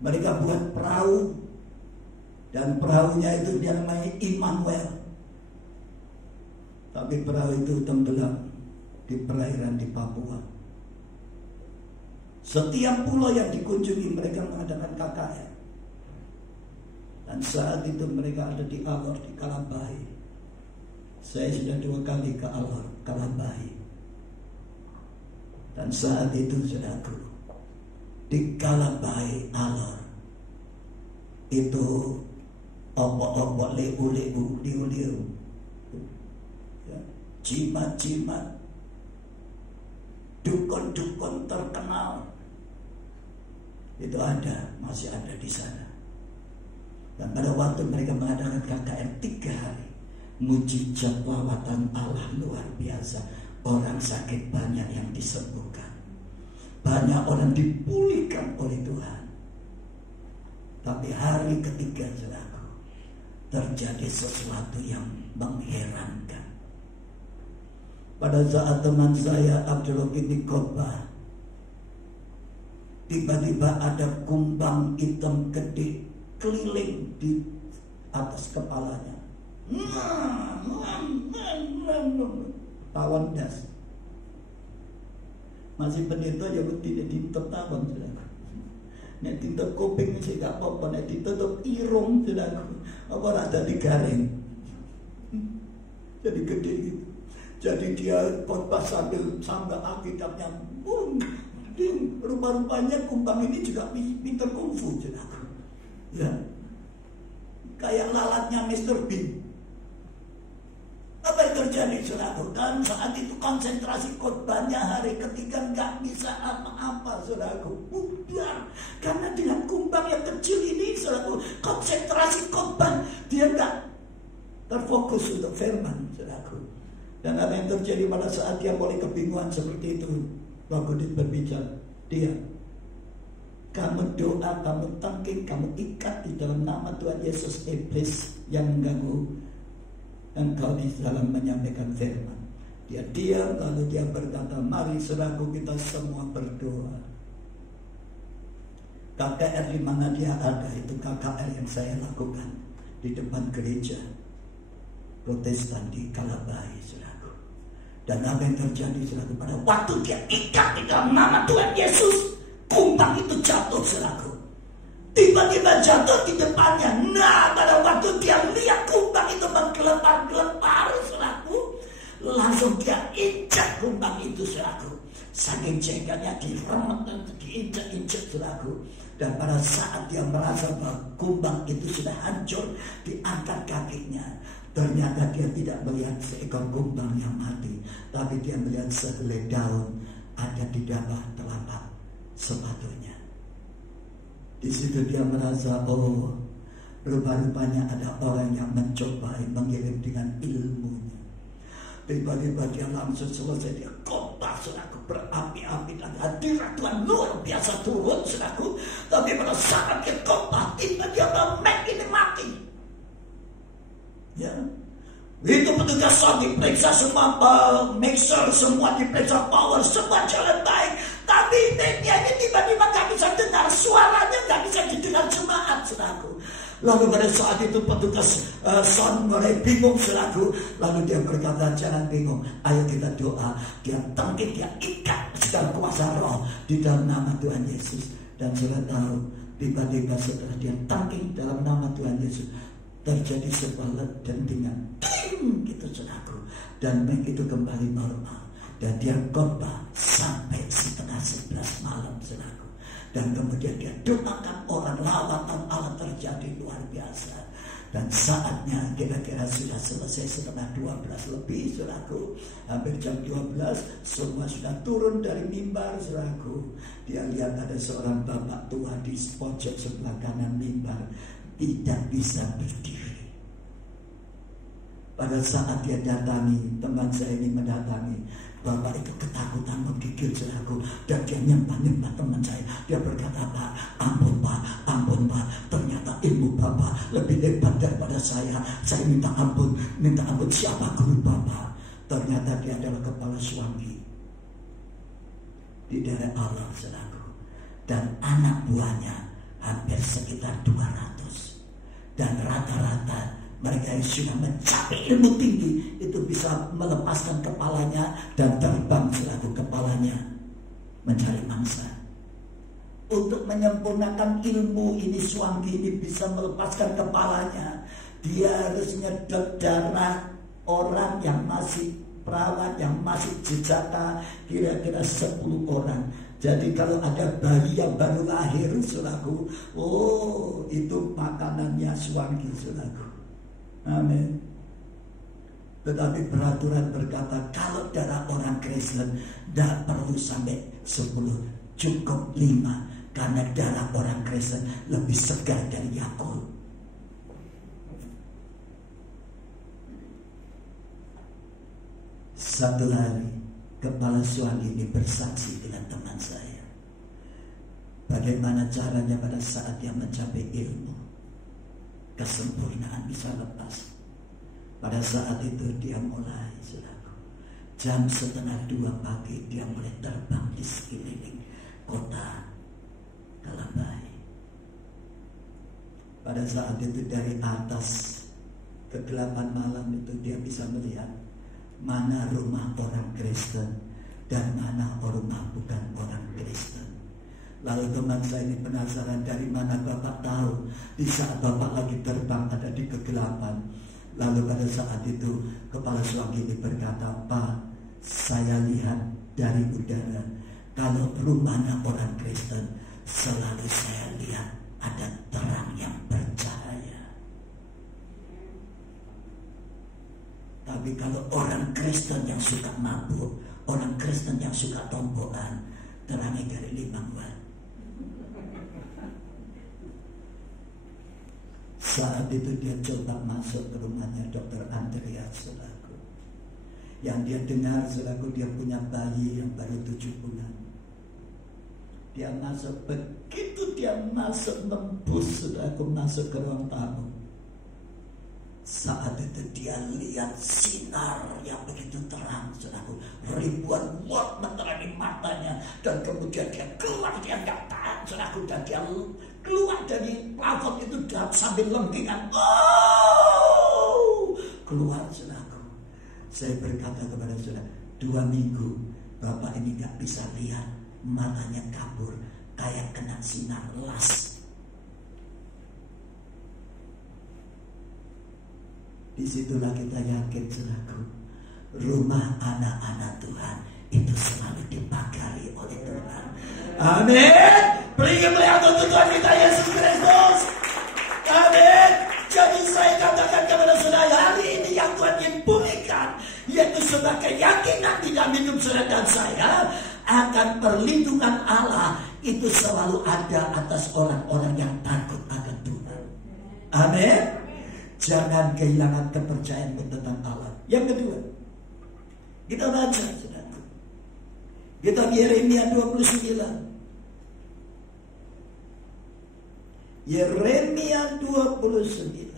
Mereka buat perahu, dan perahunya itu dia namanya Immanuel. Tapi perahu itu tenggelam di perairan di Papua. Setiap pulau yang dikunjungi mereka mengadakan KKN. Dan saat itu mereka ada di Alor, di Kalabahi. Saya sudah 2 kali ke Alor, Kalabahi. Dan saat itu, saudaraku, di Kalabahi Alor, itu opo-opo, liu-liu, ya, jimat-jimat, dukun-dukun terkenal itu masih ada di sana. Dan pada waktu mereka mengadakan KKR 3 hari, mujizat lawatan Allah luar biasa. Orang sakit banyak yang disembuhkan, banyak orang dipulihkan oleh Tuhan. Tapi hari ketiga, saudaraku, terjadi sesuatu yang mengherankan. Pada saat teman saya Abdul Rohim khotbah, tiba-tiba ada kumbang hitam gede keliling di atas kepalanya. Tawon das. Masih pendeta ya tidak ditutup tawon, saudara. Nek ditutup kuping sih gak apa-apa, nek ditutup irung, saudara, apa ada digaring. Jadi gede gitu. Jadi dia khotbah sambil Alkitabnya. Rupa-rupanya kumbang ini juga pintar kungfu, saudara. Ya, kayak lalatnya Mr. Bean. Apa yang terjadi, saudara? Dan saat itu konsentrasi khotbahnya hari ketiga nggak bisa apa-apa, saudara. Udah, karena dengan kumbang yang kecil ini, saudara, konsentrasi khotbah dia nggak terfokus untuk firman, saudara. Dan apa yang terjadi pada saat dia mulai kebingungan seperti itu, Roh Kudus berbicara, dia, kamu doa, kamu tangking, kamu ikat di dalam nama Tuhan Yesus iblis yang mengganggu engkau di dalam menyampaikan firman. Dia diam, lalu dia berkata, mari saudaraku kita semua berdoa. KKR di mana dia ada, itu KKR yang saya lakukan di depan gereja Protestan di Kalabai, saudaraku. Dan apa yang terjadi, saudaraku, pada waktu dia ikat di dalam nama Tuhan Yesus, kumbang itu jatuh, saudaraku. Tiba-tiba jatuh di depannya. Nah, pada waktu dia lihat kumbang itu menggelepar-gelepar, saudaraku, langsung dia injak kumbang itu, saudaraku. Saking cengkanya diremet dan diinjak-injak, saudaraku. Dan pada saat dia merasa bahwa kumbang itu sudah hancur, diangkat kakinya. Ternyata dia tidak melihat seekor kumbang yang mati, tapi dia melihat sehelai daun ada di bawah telapak sepatunya. Di situ dia merasa, oh, rupa-rupanya ada orang yang mencoba mengirim dengan ilmunya. Tiba-tiba dia langsung selesai, dia khotbah, saudaraku, berapi-api, dan hadirat Tuhan luar biasa turun, saudaraku. Tapi pada saat dia khotbah, tiba-tiba Mac ini mati. Ya, itu petugas sound diperiksa semua, mixer semua diperiksa, power semua jalan baik. Tapi Mac-nya ini tiba-tiba gak bisa dengar, suaranya gak bisa didengar jemaat, saudaraku. Lalu pada saat itu petugas sound mulai bingung, saudaraku. Lalu dia berkata, jangan bingung, ayo kita doa. Dia tangkit, dia ikat segala kuasa roh di dalam nama Tuhan Yesus. Dan saudara tahu, tiba-tiba setelah dia tangkit dalam nama Tuhan Yesus, terjadi sebuah dentingan, gitu, saudaraku. Dan Mac itu kembali normal. Dan dia khotbah sampai setengah 11 malam, saudaraku. Dan kemudian dia doakan orang, lawatan Allah terjadi luar biasa. Dan saatnya kira-kira sudah selesai setengah 12 lebih, saudaraku. Hampir jam 12, semua sudah turun dari mimbar, saudaraku. Dia lihat ada seorang bapak tua di pojok sebelah kanan mimbar, tidak bisa berdiri. Pada saat dia datangi, teman saya ini mendatangi, bapak itu ketakutan menggigil, saudaraku. Dan dia nyembah-nyembah teman saya. Dia berkata, Pak, ampun Pak, ternyata ilmu bapak lebih hebat daripada saya. Saya minta ampun siapa guru bapak. Ternyata dia adalah kepala suami di daerah Allah, saudaraku. Dan anak buahnya hampir sekitar 200. Dan rata-rata mereka yang sudah mencapai ilmu tinggi itu bisa melepaskan kepalanya dan terbang, saudaraku, kepalanya mencari mangsa. Untuk menyempurnakan ilmu ini, Suanggi ini bisa melepaskan kepalanya. Dia harus nyedot darah orang yang masih perawat, yang masih jejaka, kira-kira 10 orang. Jadi kalau ada bayi yang baru lahir, saudaraku, oh, itu makanannya Suanggi, saudaraku. Amin. Tetapi peraturan berkata kalau darah orang Kristen tidak perlu sampai 10, cukup 5. Karena darah orang Kristen lebih segar dari Yakult. Satu hari kepala suan ini bersaksi dengan teman saya. Bagaimana caranya pada saat dia mencapai ilmu, kesempurnaan bisa lepas. Pada saat itu dia mulai, saudaraku, jam 1:30 pagi dia mulai terbang di sekeliling kota Kalabai. Pada saat itu dari atas kegelapan malam itu dia bisa melihat mana rumah orang Kristen dan mana rumah bukan orang Kristen. Lalu teman saya ini penasaran, dari mana Bapak tahu di saat Bapak lagi terbang ada di kegelapan? Lalu pada saat itu kepala suami ini berkata, Pak, saya lihat dari udara kalau rumahnya orang Kristen selalu saya lihat ada terang yang bercahaya. Tapi kalau orang Kristen yang suka mabuk, orang Kristen yang suka tombokan, terangnya dari 5 watt. Saat itu dia coba masuk ke rumahnya Dr. Andreas, saudaraku. Yang dia dengar, saudaraku, dia punya bayi yang baru 7 bulan. Dia masuk, begitu dia masuk nembus, saudaraku, masuk ke ruang tamu. Saat itu dia lihat sinar yang begitu terang, saudaraku. Ribuan watt menerangi matanya. Dan kemudian dia keluar, dia nggak tahan, saudaraku. Dan dia keluar dari plafon itu sambil lengkingan. Oh, keluar, saudaraku. Saya berkata kepada saudara, 2 minggu Bapak ini nggak bisa lihat, matanya kabur kayak kena sinar las. Disitulah kita yakin, saudaraku, rumah anak-anak Tuhan itu selalu dipagari oleh Tuhan. Amin. Beri kemuliaan untuk Tuhan kita Yesus Kristus. Amin. Jadi saya katakan kepada saudara, hari ini yang Tuhan ingin pulihkan, yaitu sebagai keyakinan di dalam hidup saudara dan saya, akan perlindungan Allah itu selalu ada atas orang-orang yang takut akan Tuhan. Amin. Jangan kehilangan kepercayaan tentang Allah. Yang kedua, kita baca, saudara. Kitab Yeremia 29. Yeremia 29.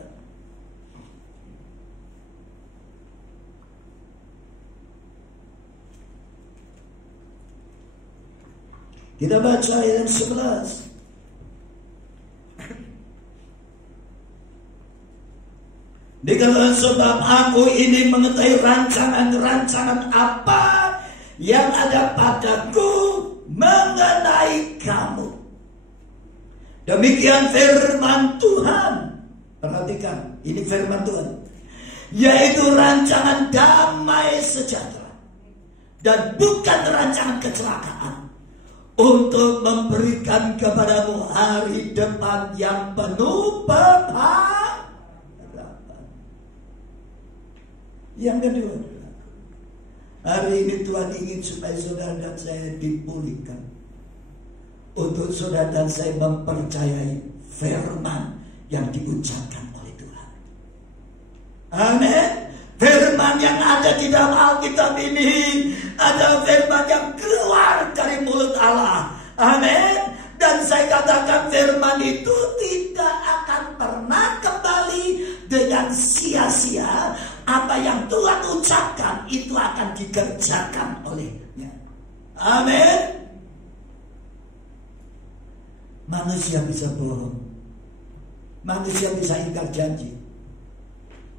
Kita baca ayat 11. Dikatakan, sebab aku ini mengetahui rancangan-rancangan apa yang ada padaku mengenai kamu. Demikian firman Tuhan. Perhatikan, ini firman Tuhan. Yaitu rancangan damai sejahtera dan bukan rancangan kecelakaan, untuk memberikan kepadamu hari depan yang penuh pengharapan. Yang kedua, hari ini Tuhan ingin supaya saudara dan saya dipulihkan, untuk saudara dan saya mempercayai firman yang diucapkan oleh Tuhan. Amin. Firman yang ada di dalam Alkitab ini adalah firman yang keluar dari mulut Allah. Amin. Dan saya katakan firman itu tidak akan pernah kembali dengan sia-sia. Apa yang Tuhan ucapkan itu akan dikerjakan olehnya. Amin. Manusia bisa bohong, manusia bisa ingkar janji,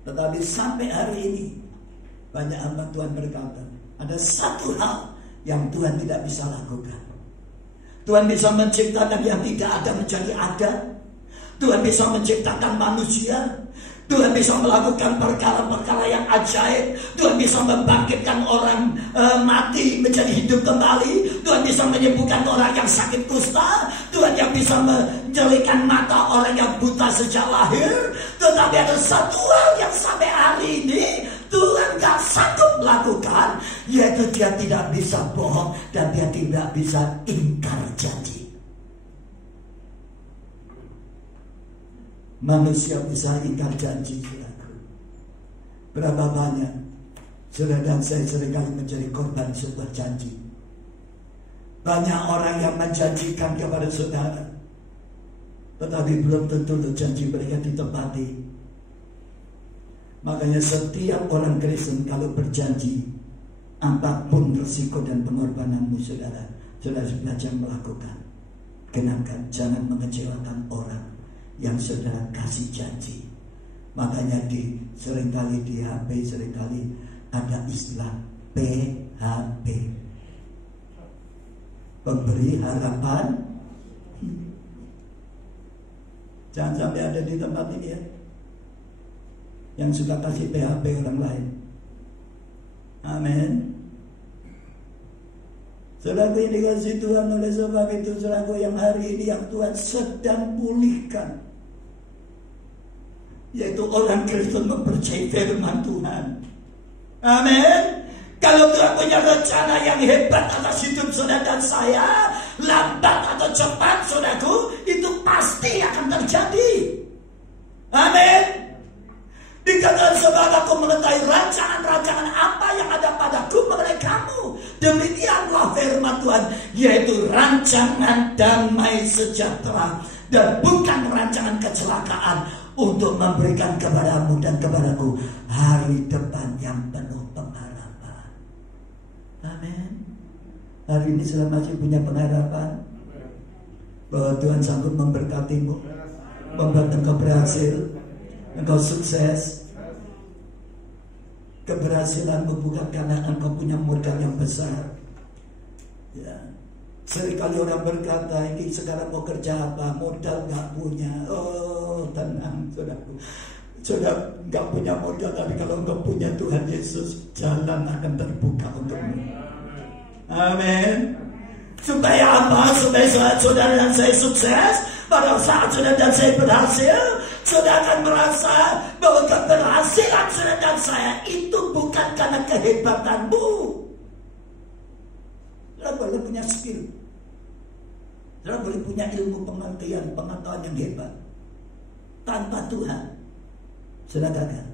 tetapi sampai hari ini banyak hamba Tuhan berkata, ada satu hal yang Tuhan tidak bisa lakukan. Tuhan bisa menciptakan yang tidak ada menjadi ada. Tuhan bisa menciptakan manusia. Tuhan bisa melakukan perkara-perkara yang ajaib. Tuhan bisa membangkitkan orang mati menjadi hidup kembali. Tuhan bisa menyembuhkan orang yang sakit kusta. Tuhan yang bisa menjelikan mata orang yang buta sejak lahir. Tetapi ada satu hal yang sampai hari ini Tuhan lakukan, yaitu dia tidak bisa bohong dan dia tidak bisa ingkar janji. Manusia bisa ingkar janji, saudaraku. Berapa banyak saudara dan saya seringkali menjadi korban sebuah janji. Banyak orang yang menjanjikan kepada saudara, tetapi belum tentu janji mereka ditepati. Makanya setiap orang Kristen kalau berjanji, apapun risiko dan pengorbananmu saudara belajar melakukan. Kenakan, jangan mengecewakan orang yang saudara kasih janji. Makanya seringkali di HP seringkali ada istilah PHP, pemberi harapan. Jangan sampai ada di tempat ini ya yang suka kasih PHP orang lain. Amin. Saudaraku yang dikasih Tuhan, oleh sebab itu saudaraku yang hari ini yang Tuhan sedang pulihkan, yaitu orang Kristen mempercayai firman Tuhan. Amin. Kalau Tuhan punya rencana yang hebat atas hidup saudara dan saya, lambat atau cepat saudaraku, itu pasti akan terjadi. Amin. Dikatakan sebab aku mengetahui rancangan-rancangan apa yang ada padaku mengenai kamu. Demikianlah firman Tuhan, yaitu rancangan damai sejahtera dan bukan rancangan kecelakaan, untuk memberikan kepadamu dan kepadaku hari depan yang penuh pengharapan. Amin. Hari ini sudah masih punya pengharapan bahwa Tuhan sanggup memberkatimu, membuat engkau berhasil, engkau sukses. Keberhasilanmu bukan karena engkau punya modal yang besar. Ya. Seringkali orang berkata, ini sekarang mau kerja apa? Modal gak punya. Oh, tenang, saudaraku. Saudara gak punya modal, tapi kalau engkau punya Tuhan Yesus, jalan akan terbuka untukmu. Amin. Supaya apa? Supaya saudara dan saya sukses. Pada saat saudara dan saya berhasil, saudara akan merasa bahwa keberhasilan saudara dan saya itu bukan karena kehebatanmu. Saudara boleh punya skill, saudara boleh punya ilmu pengertian, pengetahuan yang hebat. Tanpa Tuhan, saudara gagal.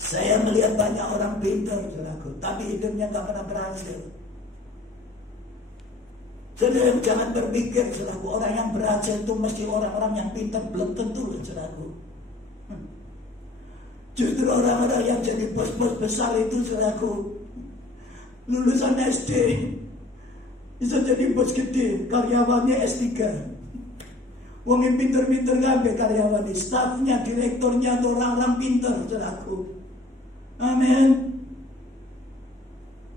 Saya melihat banyak orang pintar, saudaraku, tapi hidupnya gak pernah berhasil. Saudara jangan berpikir, saudaraku, orang yang berhasil itu mesti orang-orang yang pintar. Belum tentu, saudaraku. Justru orang-orang yang jadi bos-bos besar itu, saudaraku, lulusan SD bisa jadi bos gede, karyawannya S3. Wong yang pinter-pinter kabeh karyawan, stafnya, direkturnya itu orang-orang pinter, saudaraku. Amin.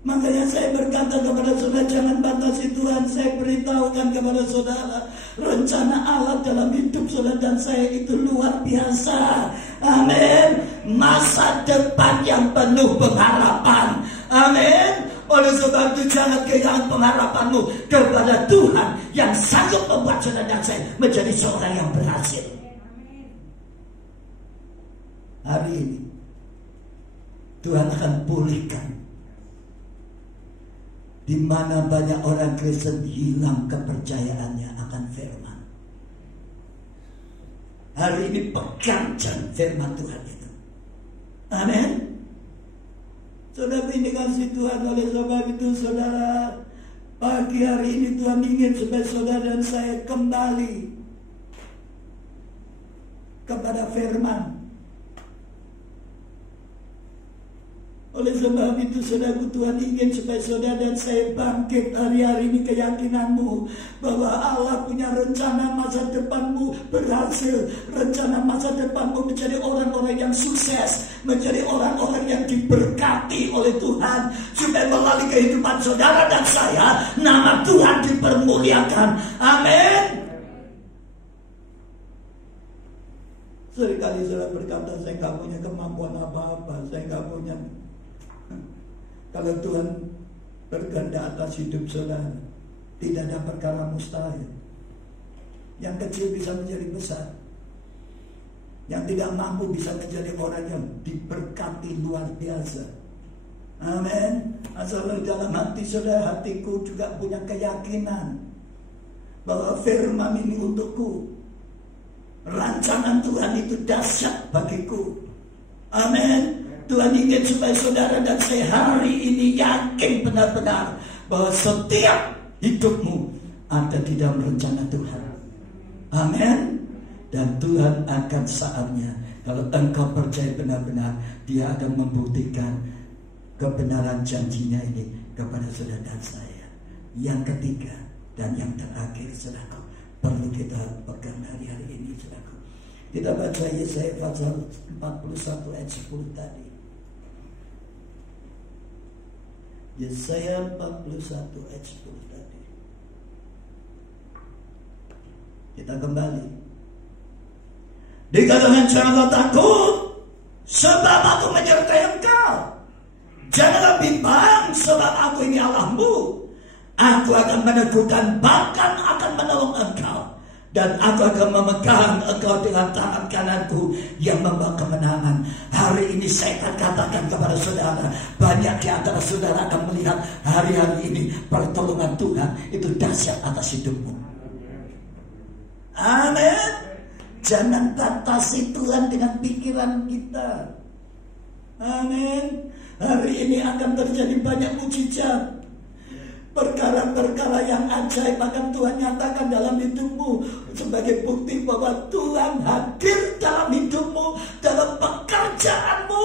Makanya saya berkata kepada saudara, jangan batasi Tuhan. Saya beritahukan kepada saudara, rencana Allah dalam hidup saudara dan saya itu luar biasa. Amin. Masa depan yang penuh pengharapan. Amin. Oleh sebab itu jangan kehilangan pengharapanmu kepada Tuhan yang sanggup membuat saudara dan saya menjadi seorang yang berhasil. Hari ini Tuhan akan pulihkan di mana banyak orang Kristen hilang kepercayaannya akan firman. Hari ini pegang firman Tuhan itu. Amin. Saudara ini kasih Tuhan, oleh sebab itu saudara, pagi hari ini Tuhan ingin supaya saudara dan saya kembali kepada firman. Oleh sebab itu saudaraku, Tuhan ingin supaya saudara dan saya bangkit hari-hari ini keyakinanmu bahwa Allah punya rencana masa depanmu berhasil, rencana masa depanmu menjadi orang-orang yang sukses, menjadi orang-orang yang diberkati oleh Tuhan, supaya melalui kehidupan saudara dan saya nama Tuhan dipermuliakan. Amin. Seringkali saudara berkata, saya gak punya kemampuan apa-apa, saya gak punya. Kalau Tuhan berkehendak atas hidup saudara, tidak ada perkara mustahil. Yang kecil bisa menjadi besar, yang tidak mampu bisa menjadi orang yang diberkati luar biasa. Amin. Asal dalam hati saudara, hatiku juga punya keyakinan bahwa firman ini untukku. Rancangan Tuhan itu dahsyat bagiku. Amin. Tuhan ingin supaya saudara dan saya hari ini yakin benar-benar bahwa setiap hidupmu ada di dalam rencana Tuhan. Amin. Dan Tuhan akan saatnya, kalau engkau percaya benar-benar, Dia akan membuktikan kebenaran janjinya ini kepada saudara dan saya. Yang ketiga dan yang terakhir, saudaraku, perlu kita pegang hari-hari ini, saudaraku. Kita baca Yesaya pasal 41 ayat 10 tadi. Yesaya 41 ayat 10 tadi. Kita kembali. Dikatakan janganlah takut, sebab aku menyertai engkau. Janganlah bimbang, sebab aku ini Allahmu. Aku akan meneguhkan, bahkan akan menolong engkau. Dan aku akan memegang engkau dengan tangan kananku yang membawa kemenangan. Hari ini saya akan katakan kepada saudara, banyak di antara saudara akan melihat hari-hari ini pertolongan Tuhan itu dahsyat atas hidupmu. Amin. Jangan batasi Tuhan dengan pikiran kita. Amin. Hari ini akan terjadi banyak mujizat. Perkara-perkara yang ajaib akan Tuhan nyatakan dalam hidupmu sebagai bukti bahwa Tuhan hadir dalam hidupmu, dalam pekerjaanmu,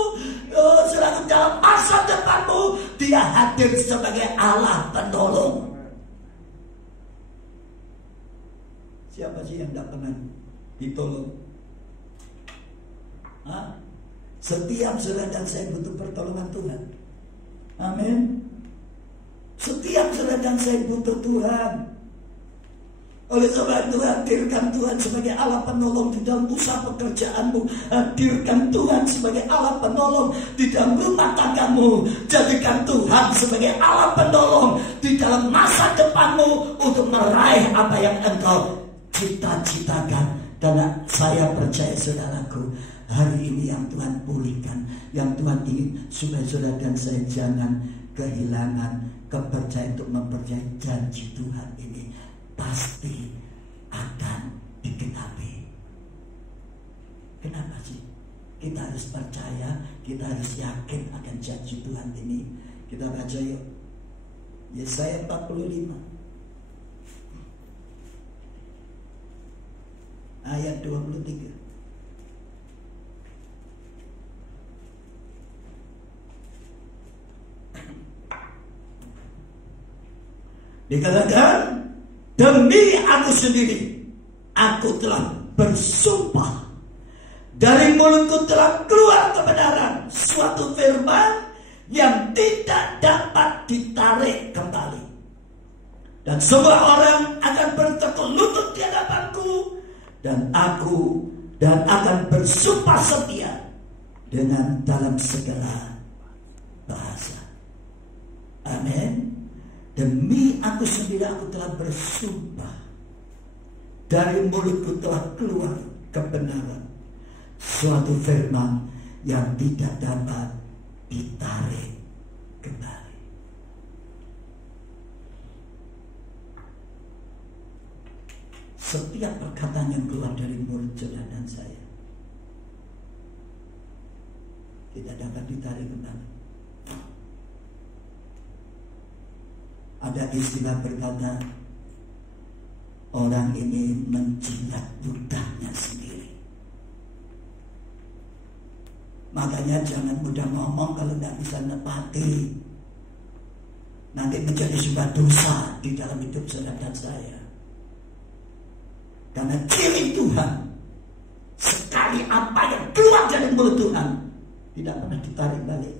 selalu dalam masa depanmu. Dia hadir sebagai Allah penolong. Siapa sih yang tidak pernah ditolong? Setiap saudara dan saya butuh pertolongan Tuhan. Amin. Setiap saudara dan saya butuh Tuhan. Oleh sebab itu, hadirkan Tuhan sebagai Allah penolong di dalam usaha pekerjaanmu. Hadirkan Tuhan sebagai Allah penolong di dalam rumah tanggamu. Jadikan Tuhan sebagai Allah penolong di dalam masa depanmu untuk meraih apa yang engkau cita-citakan. Karena saya percaya, saudaraku, hari ini yang Tuhan pulihkan, yang Tuhan ingin supaya saudara dan saya jangan kehilangan kepercayaan untuk mempercayai janji Tuhan ini pasti akan digenapi. Kenapa sih? Kita harus percaya, kita harus yakin akan janji Tuhan ini. Kita baca yuk. Yesaya 45 ayat 23. Dikatakan, demi aku sendiri, aku telah bersumpah, dari mulutku telah keluar kebenaran, suatu firman yang tidak dapat ditarik kembali. Dan semua orang akan bertekuk lutut di hadapanku, dan aku akan bersumpah setia dengan dalam segala bahasa. Amin. Demi aku sendiri, aku telah bersumpah, dari mulutku telah keluar kebenaran, suatu firman yang tidak dapat ditarik kembali. Setiap perkataan yang keluar dari mulut saudara dan saya tidak dapat ditarik kembali. Ada istilah berkata, orang ini menjilat ludahnya sendiri. Makanya jangan mudah ngomong kalau tidak bisa nepati. Nanti menjadi sebuah dosa di dalam hidup saudara dan saya. Karena ciri Tuhan, sekali apa yang keluar dari mulut Tuhan tidak pernah ditarik balik.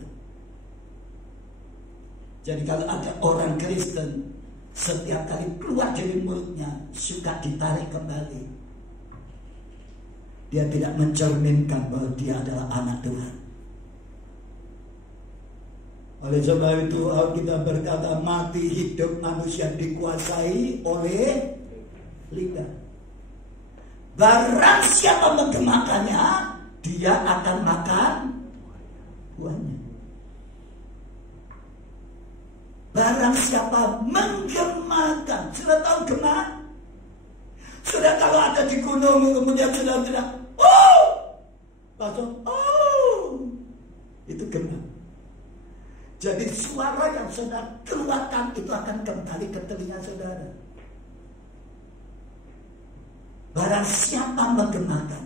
Jadi kalau ada orang Kristen, setiap kali keluar dari mulutnya suka ditarik kembali, dia tidak mencerminkan bahwa dia adalah anak Tuhan. Oleh sebab itu Alkitab berkata, mati hidup manusia dikuasai oleh lidah. Barang siapa menggemakannya, dia akan makan buahnya. Barang siapa menggemakan, sudah tahu gema? Sudah kalau ada di gunung kemudian sudah tidak, oh, langsung, oh, itu gema. Jadi suara yang saudara keluarkan itu akan kembali ke telinga saudara. Barang siapa menggemakan,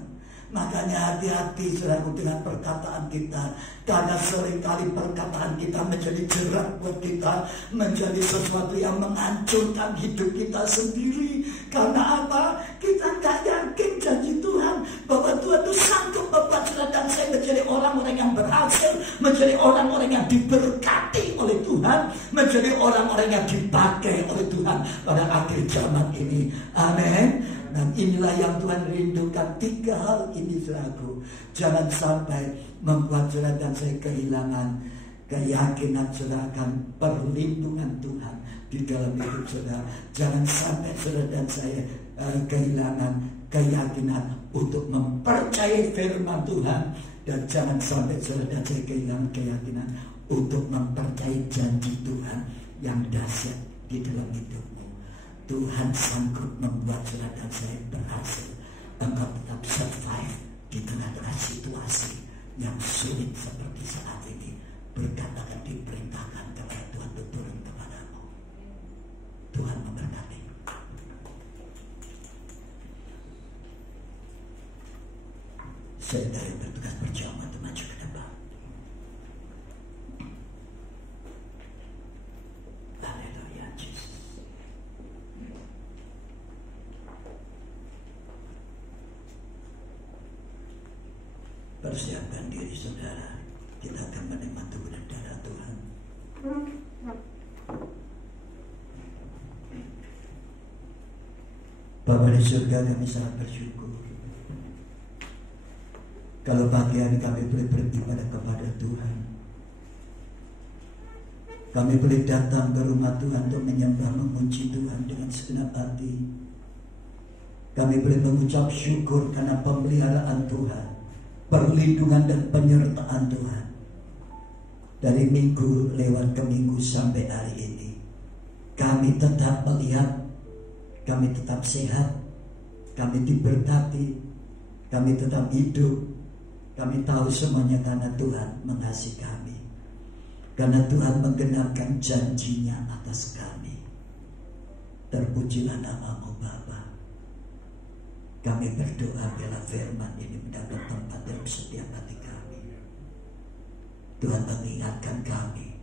makanya hati-hati saudara dengan perkataan kita, karena seringkali perkataan kita menjadi jerat buat kita, menjadi sesuatu yang menghancurkan hidup kita sendiri. Karena apa? Kita gak yakin janji Tuhan bahwa Tuhan itu sanggup membuat saudara dan saya menjadi orang-orang yang berhasil, menjadi orang-orang yang diberkati oleh Tuhan, menjadi orang-orang yang dipakai oleh Tuhan pada akhir zaman ini. Amin. Dan inilah yang Tuhan rindukan. 3 hal ini saudaraku. Jangan sampai membuat saudara dan saya kehilangan keyakinan saudara akan perlindungan Tuhan di dalam hidup saudara. Jangan sampai saudara dan saya kehilangan keyakinan untuk mempercayai firman Tuhan. Dan jangan sampai saudara dan saya kehilangan keyakinan untuk mempercayai janji Tuhan yang dahsyat di dalam hidupmu. Tuhan sanggup membuat saudara dan saya berhasil. Engkau tetap survive di tengah-tengah situasi yang sulit seperti saat ini. Berkat akan diperintahkan kepada Tuhan untuk turun kepadamu. Tuhan memberkati. Saudara yang bertugas berjuang untuk maju ke depan. Haleluya, Yesus. Persiapkan diri saudara, kita akan menikmati tubuh dan darah Tuhan. Bapa di surga, kami sangat bersyukur kalau pagi hari kami boleh beribadah kepada Tuhan. Kami boleh datang ke rumah Tuhan untuk menyembah, memuji Tuhan dengan segenap hati. Kami boleh mengucap syukur karena pemeliharaan Tuhan, perlindungan dan penyertaan Tuhan dari minggu lewat ke minggu sampai hari ini. Kami tetap melihat, kami tetap sehat, kami diberkati, kami tetap hidup. Kami tahu semuanya karena Tuhan mengasihi kami, karena Tuhan menggenapkan janjinya atas kami. Terpujilah nama-Mu Bapa. Kami berdoa biarlah firman ini mendapat tempat dalam setiap hati kami. Tuhan mengingatkan kami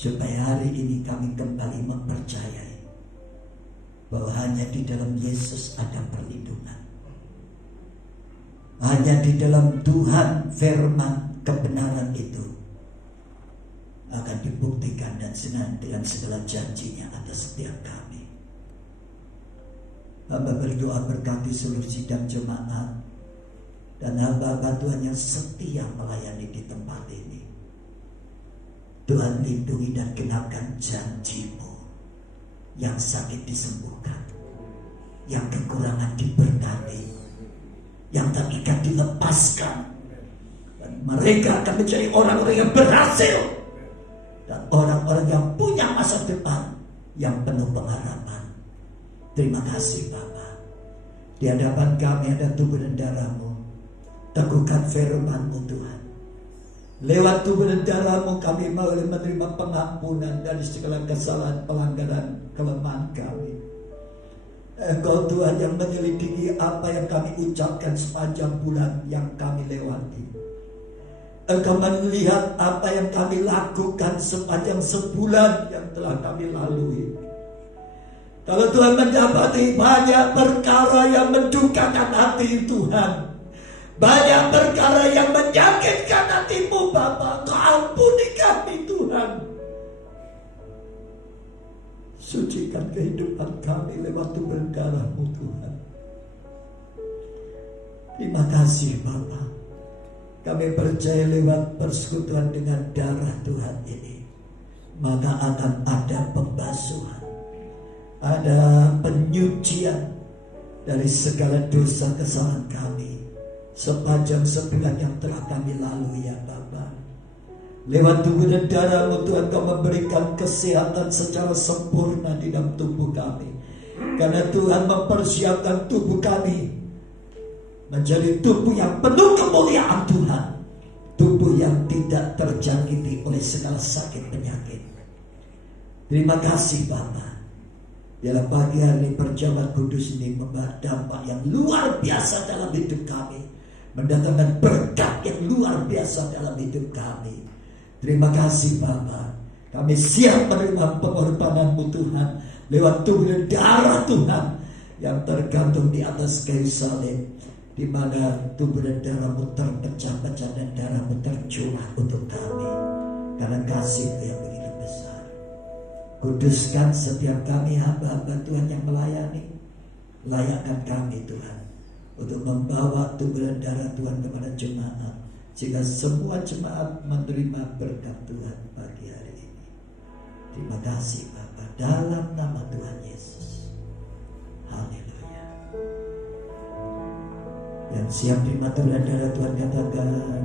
supaya hari ini kami kembali mempercayai bahwa hanya di dalam Yesus ada perlindungan. Hanya di dalam Tuhan firman kebenaran itu akan dibuktikan dan dengan segala janjinya atas setiap kami. Hamba berdoa berkati seluruh sidang jemaat dan hamba-hamba Tuhan yang setia melayani di tempat ini. Tuhan lindungi dan genapkan janji-Mu. Yang sakit disembuhkan, yang kekurangan diberkati, yang terikat dilepaskan, dan mereka akan menjadi orang-orang yang berhasil dan orang-orang yang punya masa depan yang penuh pengharapan. Terima kasih Bapa. Di hadapan kami ada tubuh dan darah-Mu. Teguhkan firman-Mu Tuhan. Lewat tubuh dan darah-Mu kami boleh menerima pengampunan dari segala kesalahan, pelanggaran, kelemahan kami. Engkau Tuhan yang menyelidiki apa yang kami ucapkan sepanjang bulan yang kami lewati. Engkau melihat apa yang kami lakukan sepanjang sebulan yang telah kami lalui. Kalau Tuhan mendapati banyak perkara yang mendukakan hati Tuhan, banyak perkara yang menyakitkan hati-Mu Bapa, Kau ampuni kami Tuhan. Sucikan kehidupan kami lewat tubuh dan darah-Mu Tuhan. Terima kasih Bapa. Kami percaya lewat persekutuan dengan darah Tuhan ini, maka akan ada pembasuhan, ada penyucian dari segala dosa kesalahan kami sepanjang sebulan yang telah kami lalui ya Bapa. Lewat tubuh dan darah-Mu Tuhan, Kau memberikan kesehatan secara sempurna di dalam tubuh kami. Karena Tuhan mempersiapkan tubuh kami menjadi tubuh yang penuh kemuliaan Tuhan. Tubuh yang tidak terjangkiti oleh segala sakit penyakit. Terima kasih Bapa. Dalam pagi hari perjamuan kudus ini membawa dampak yang luar biasa dalam hidup kami. Mendatangkan berkat yang luar biasa dalam hidup kami. Terima kasih Bapa. Kami siap menerima pengorbanan-Mu Tuhan lewat tubuh dan darah Tuhan yang tergantung di atas kayu salib, di mana tubuh dan darah-Mu terpecah-pecah dan darah-Mu tercurah untuk kami. Karena kasih-Mu yang begitu besar. Kuduskan setiap kami hamba-hamba Tuhan yang melayani. Layakkan kami Tuhan untuk membawa tubuh dan darah Tuhan kepada jemaat, sehingga semua jemaat menerima berkat Tuhan pagi hari ini. Terima kasih Bapa, dalam nama Tuhan Yesus. Haleluya. Yang siap terima tubuh dan darah Tuhan katakan amin.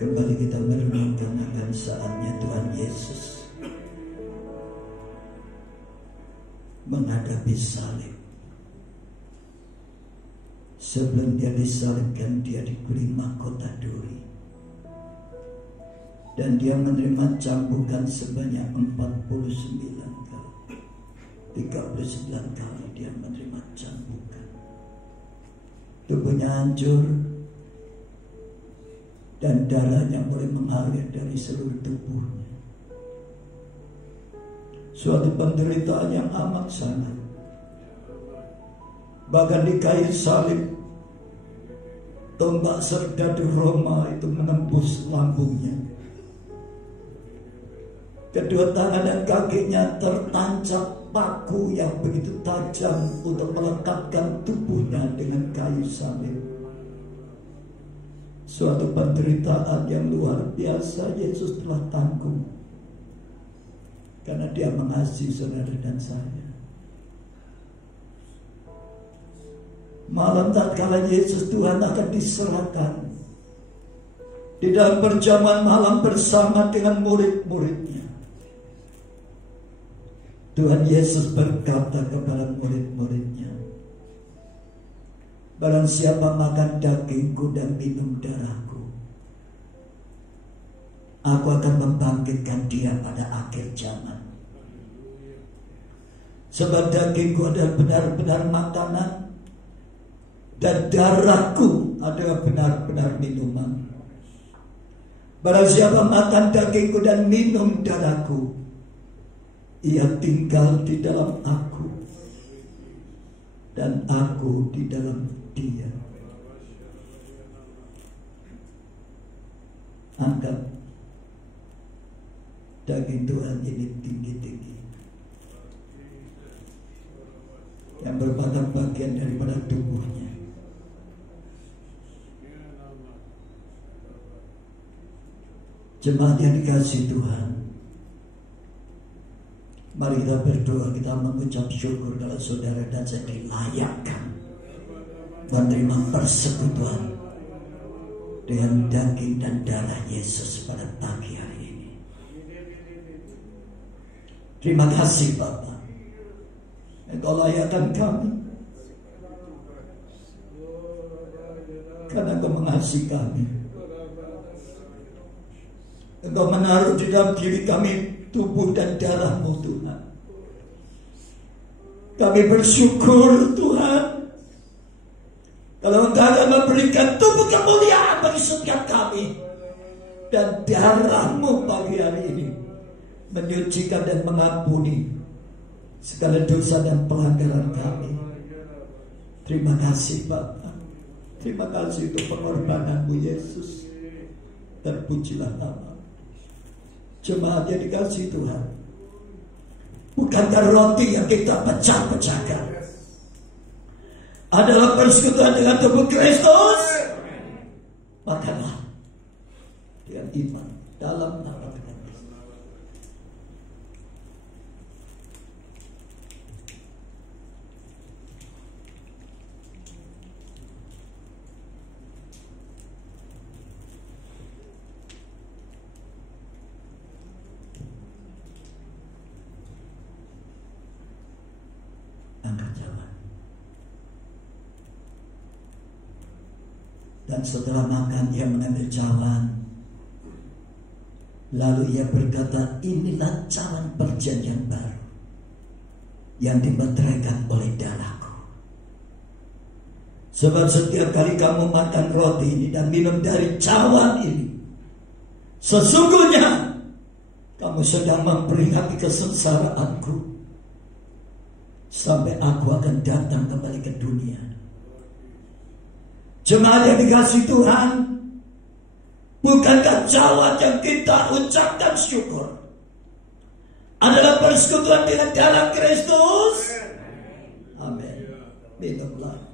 Kembali kita merenungkan akan saatnya Tuhan Yesus menghadapi salib. Sebelum dia disalibkan, dia diberi mahkota duri. Dan dia menerima cambukan sebanyak 49 kali. 39 kali dia menerima cambukan. Tubuhnya hancur dan darahnya mulai mengalir dari seluruh tubuhnya. Suatu penderitaan yang amat sangat. Bahkan di kayu salib, tombak serdadu Roma itu menembus lambungnya. Kedua tangan dan kakinya tertancap paku yang begitu tajam untuk melekatkan tubuhnya dengan kayu salib. Suatu penderitaan yang luar biasa Yesus telah tanggung, karena dia mengasihi saudara dan saya. Malam tatkala Yesus Tuhan akan diserahkan, di dalam perjamuan malam bersama dengan murid-muridnya, Tuhan Yesus berkata kepada murid-muridnya, barang siapa makan dagingku dan minum darahku, aku akan membangkitkan dia pada akhir zaman. Sebab dagingku adalah benar-benar makanan, dan darahku adalah benar-benar minuman. Barang siapa makan dagingku dan minum darahku, ia tinggal di dalam aku, dan aku di dalam dia. Angkat daging Tuhan ini tinggi-tinggi, yang merupakan bagian daripada tubuhnya. Jemaat yang dikasihi Tuhan, mari kita berdoa, kita mengucap syukur kalau saudara dan saya dilayakkan menerima persekutuan dengan daging dan darah Yesus pada pagi hari ini. Terima kasih Bapa, Engkau layakkan kami, karena Engkau mengasihi kami. Engkau menaruh di dalam diri kami tubuh dan darah-Mu Tuhan. Kami bersyukur Tuhan, kalau Engkau akan memberikan tubuh kemuliaan bagi setiap kami, dan darah-Mu pagi hari ini menyucikan dan mengampuni segala dosa dan pelanggaran kami. Terima kasih Bapa, terima kasih untuk pengorbanan-Mu Yesus. Terpujilah nama. Jemaat yang dikasihi Tuhan, bukankah roti yang kita pecah-pecahkan adalah persekutuan dengan tubuh Kristus? Makanlah dengan iman dalam nama Tuhan. Angkat cawan. Dan setelah makan ia mengambil cawan, lalu ia berkata, inilah cawan perjanjian baru yang dimeteraikan oleh darahku. Sebab setiap kali kamu makan roti ini dan minum dari cawan ini, sesungguhnya kamu sedang memperingati kesengsaraanku sampai aku akan datang kembali ke dunia. Jemaat yang dikasihi Tuhan, bukankah cawan yang kita ucapkan syukur adalah persekutuan dengan darah Kristus? Amin. Minumlah.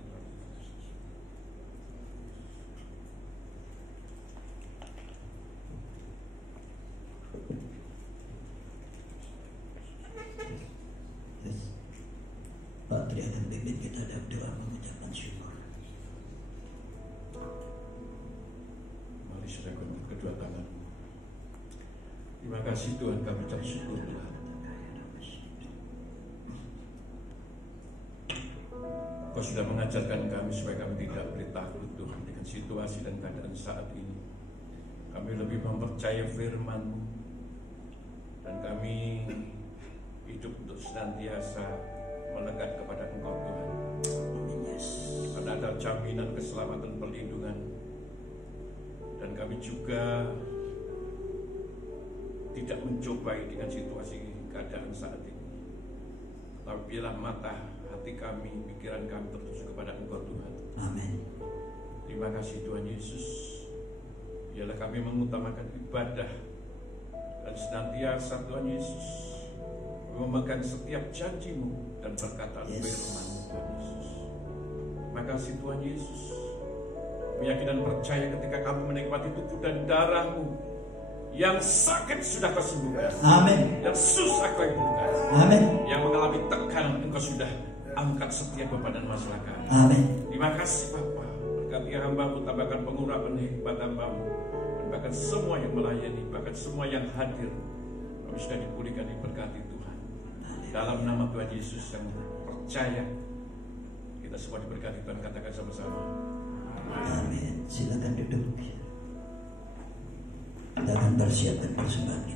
Pak Tri akan pimpin kita dalam doa mengucapkan syukur. Mari serahkan kedua tangan. Terima kasih Tuhan, kami ucap syukur Tuhan. Kau sudah mengajarkan kami supaya kami tidak boleh takut Tuhan dengan situasi dan keadaan saat ini. Kami lebih mempercayai firman-Mu, dan kami hidup untuk senantiasa melekat kepada Engkau Tuhan. Karena ada jaminan keselamatan perlindungan, dan kami juga tidak mencobai dengan situasi keadaan saat ini. Tapi biarlah mata hati kami, pikiran kami tertuju kepada Engkau Tuhan. Amin. Terima kasih Tuhan Yesus. Biarlah kami mengutamakan ibadah, dan senantiasa Tuhan Yesus memegang setiap janji-Mu dan perkataan firman-Mu, Tuhan Yesus. Terima kasih Tuhan Yesus. Meyakinkan dan percaya ketika kami menikmati tubuh dan darah-Mu, yang sakit sudah Kau sembuhkan. Amin. Yang susah Kau hidupkan. Amin. Yang mengalami tekanan Engkau sudah angkat setiap beban dan masalah kami. Amin. Terima kasih Bapa. Berkati hamba-Mu, tambahkan pengurapan hikmat hamba-Mu, dan bahkan semua yang melayani, bahkan semua yang hadir, kami sudah dipulihkan, diberkati Tuhan. Dalam nama Tuhan Yesus yang percaya, kita semua diberkati Tuhan. Katakan sama-sama. Amin. Silakan duduk. Kita akan persiapkan persembahan.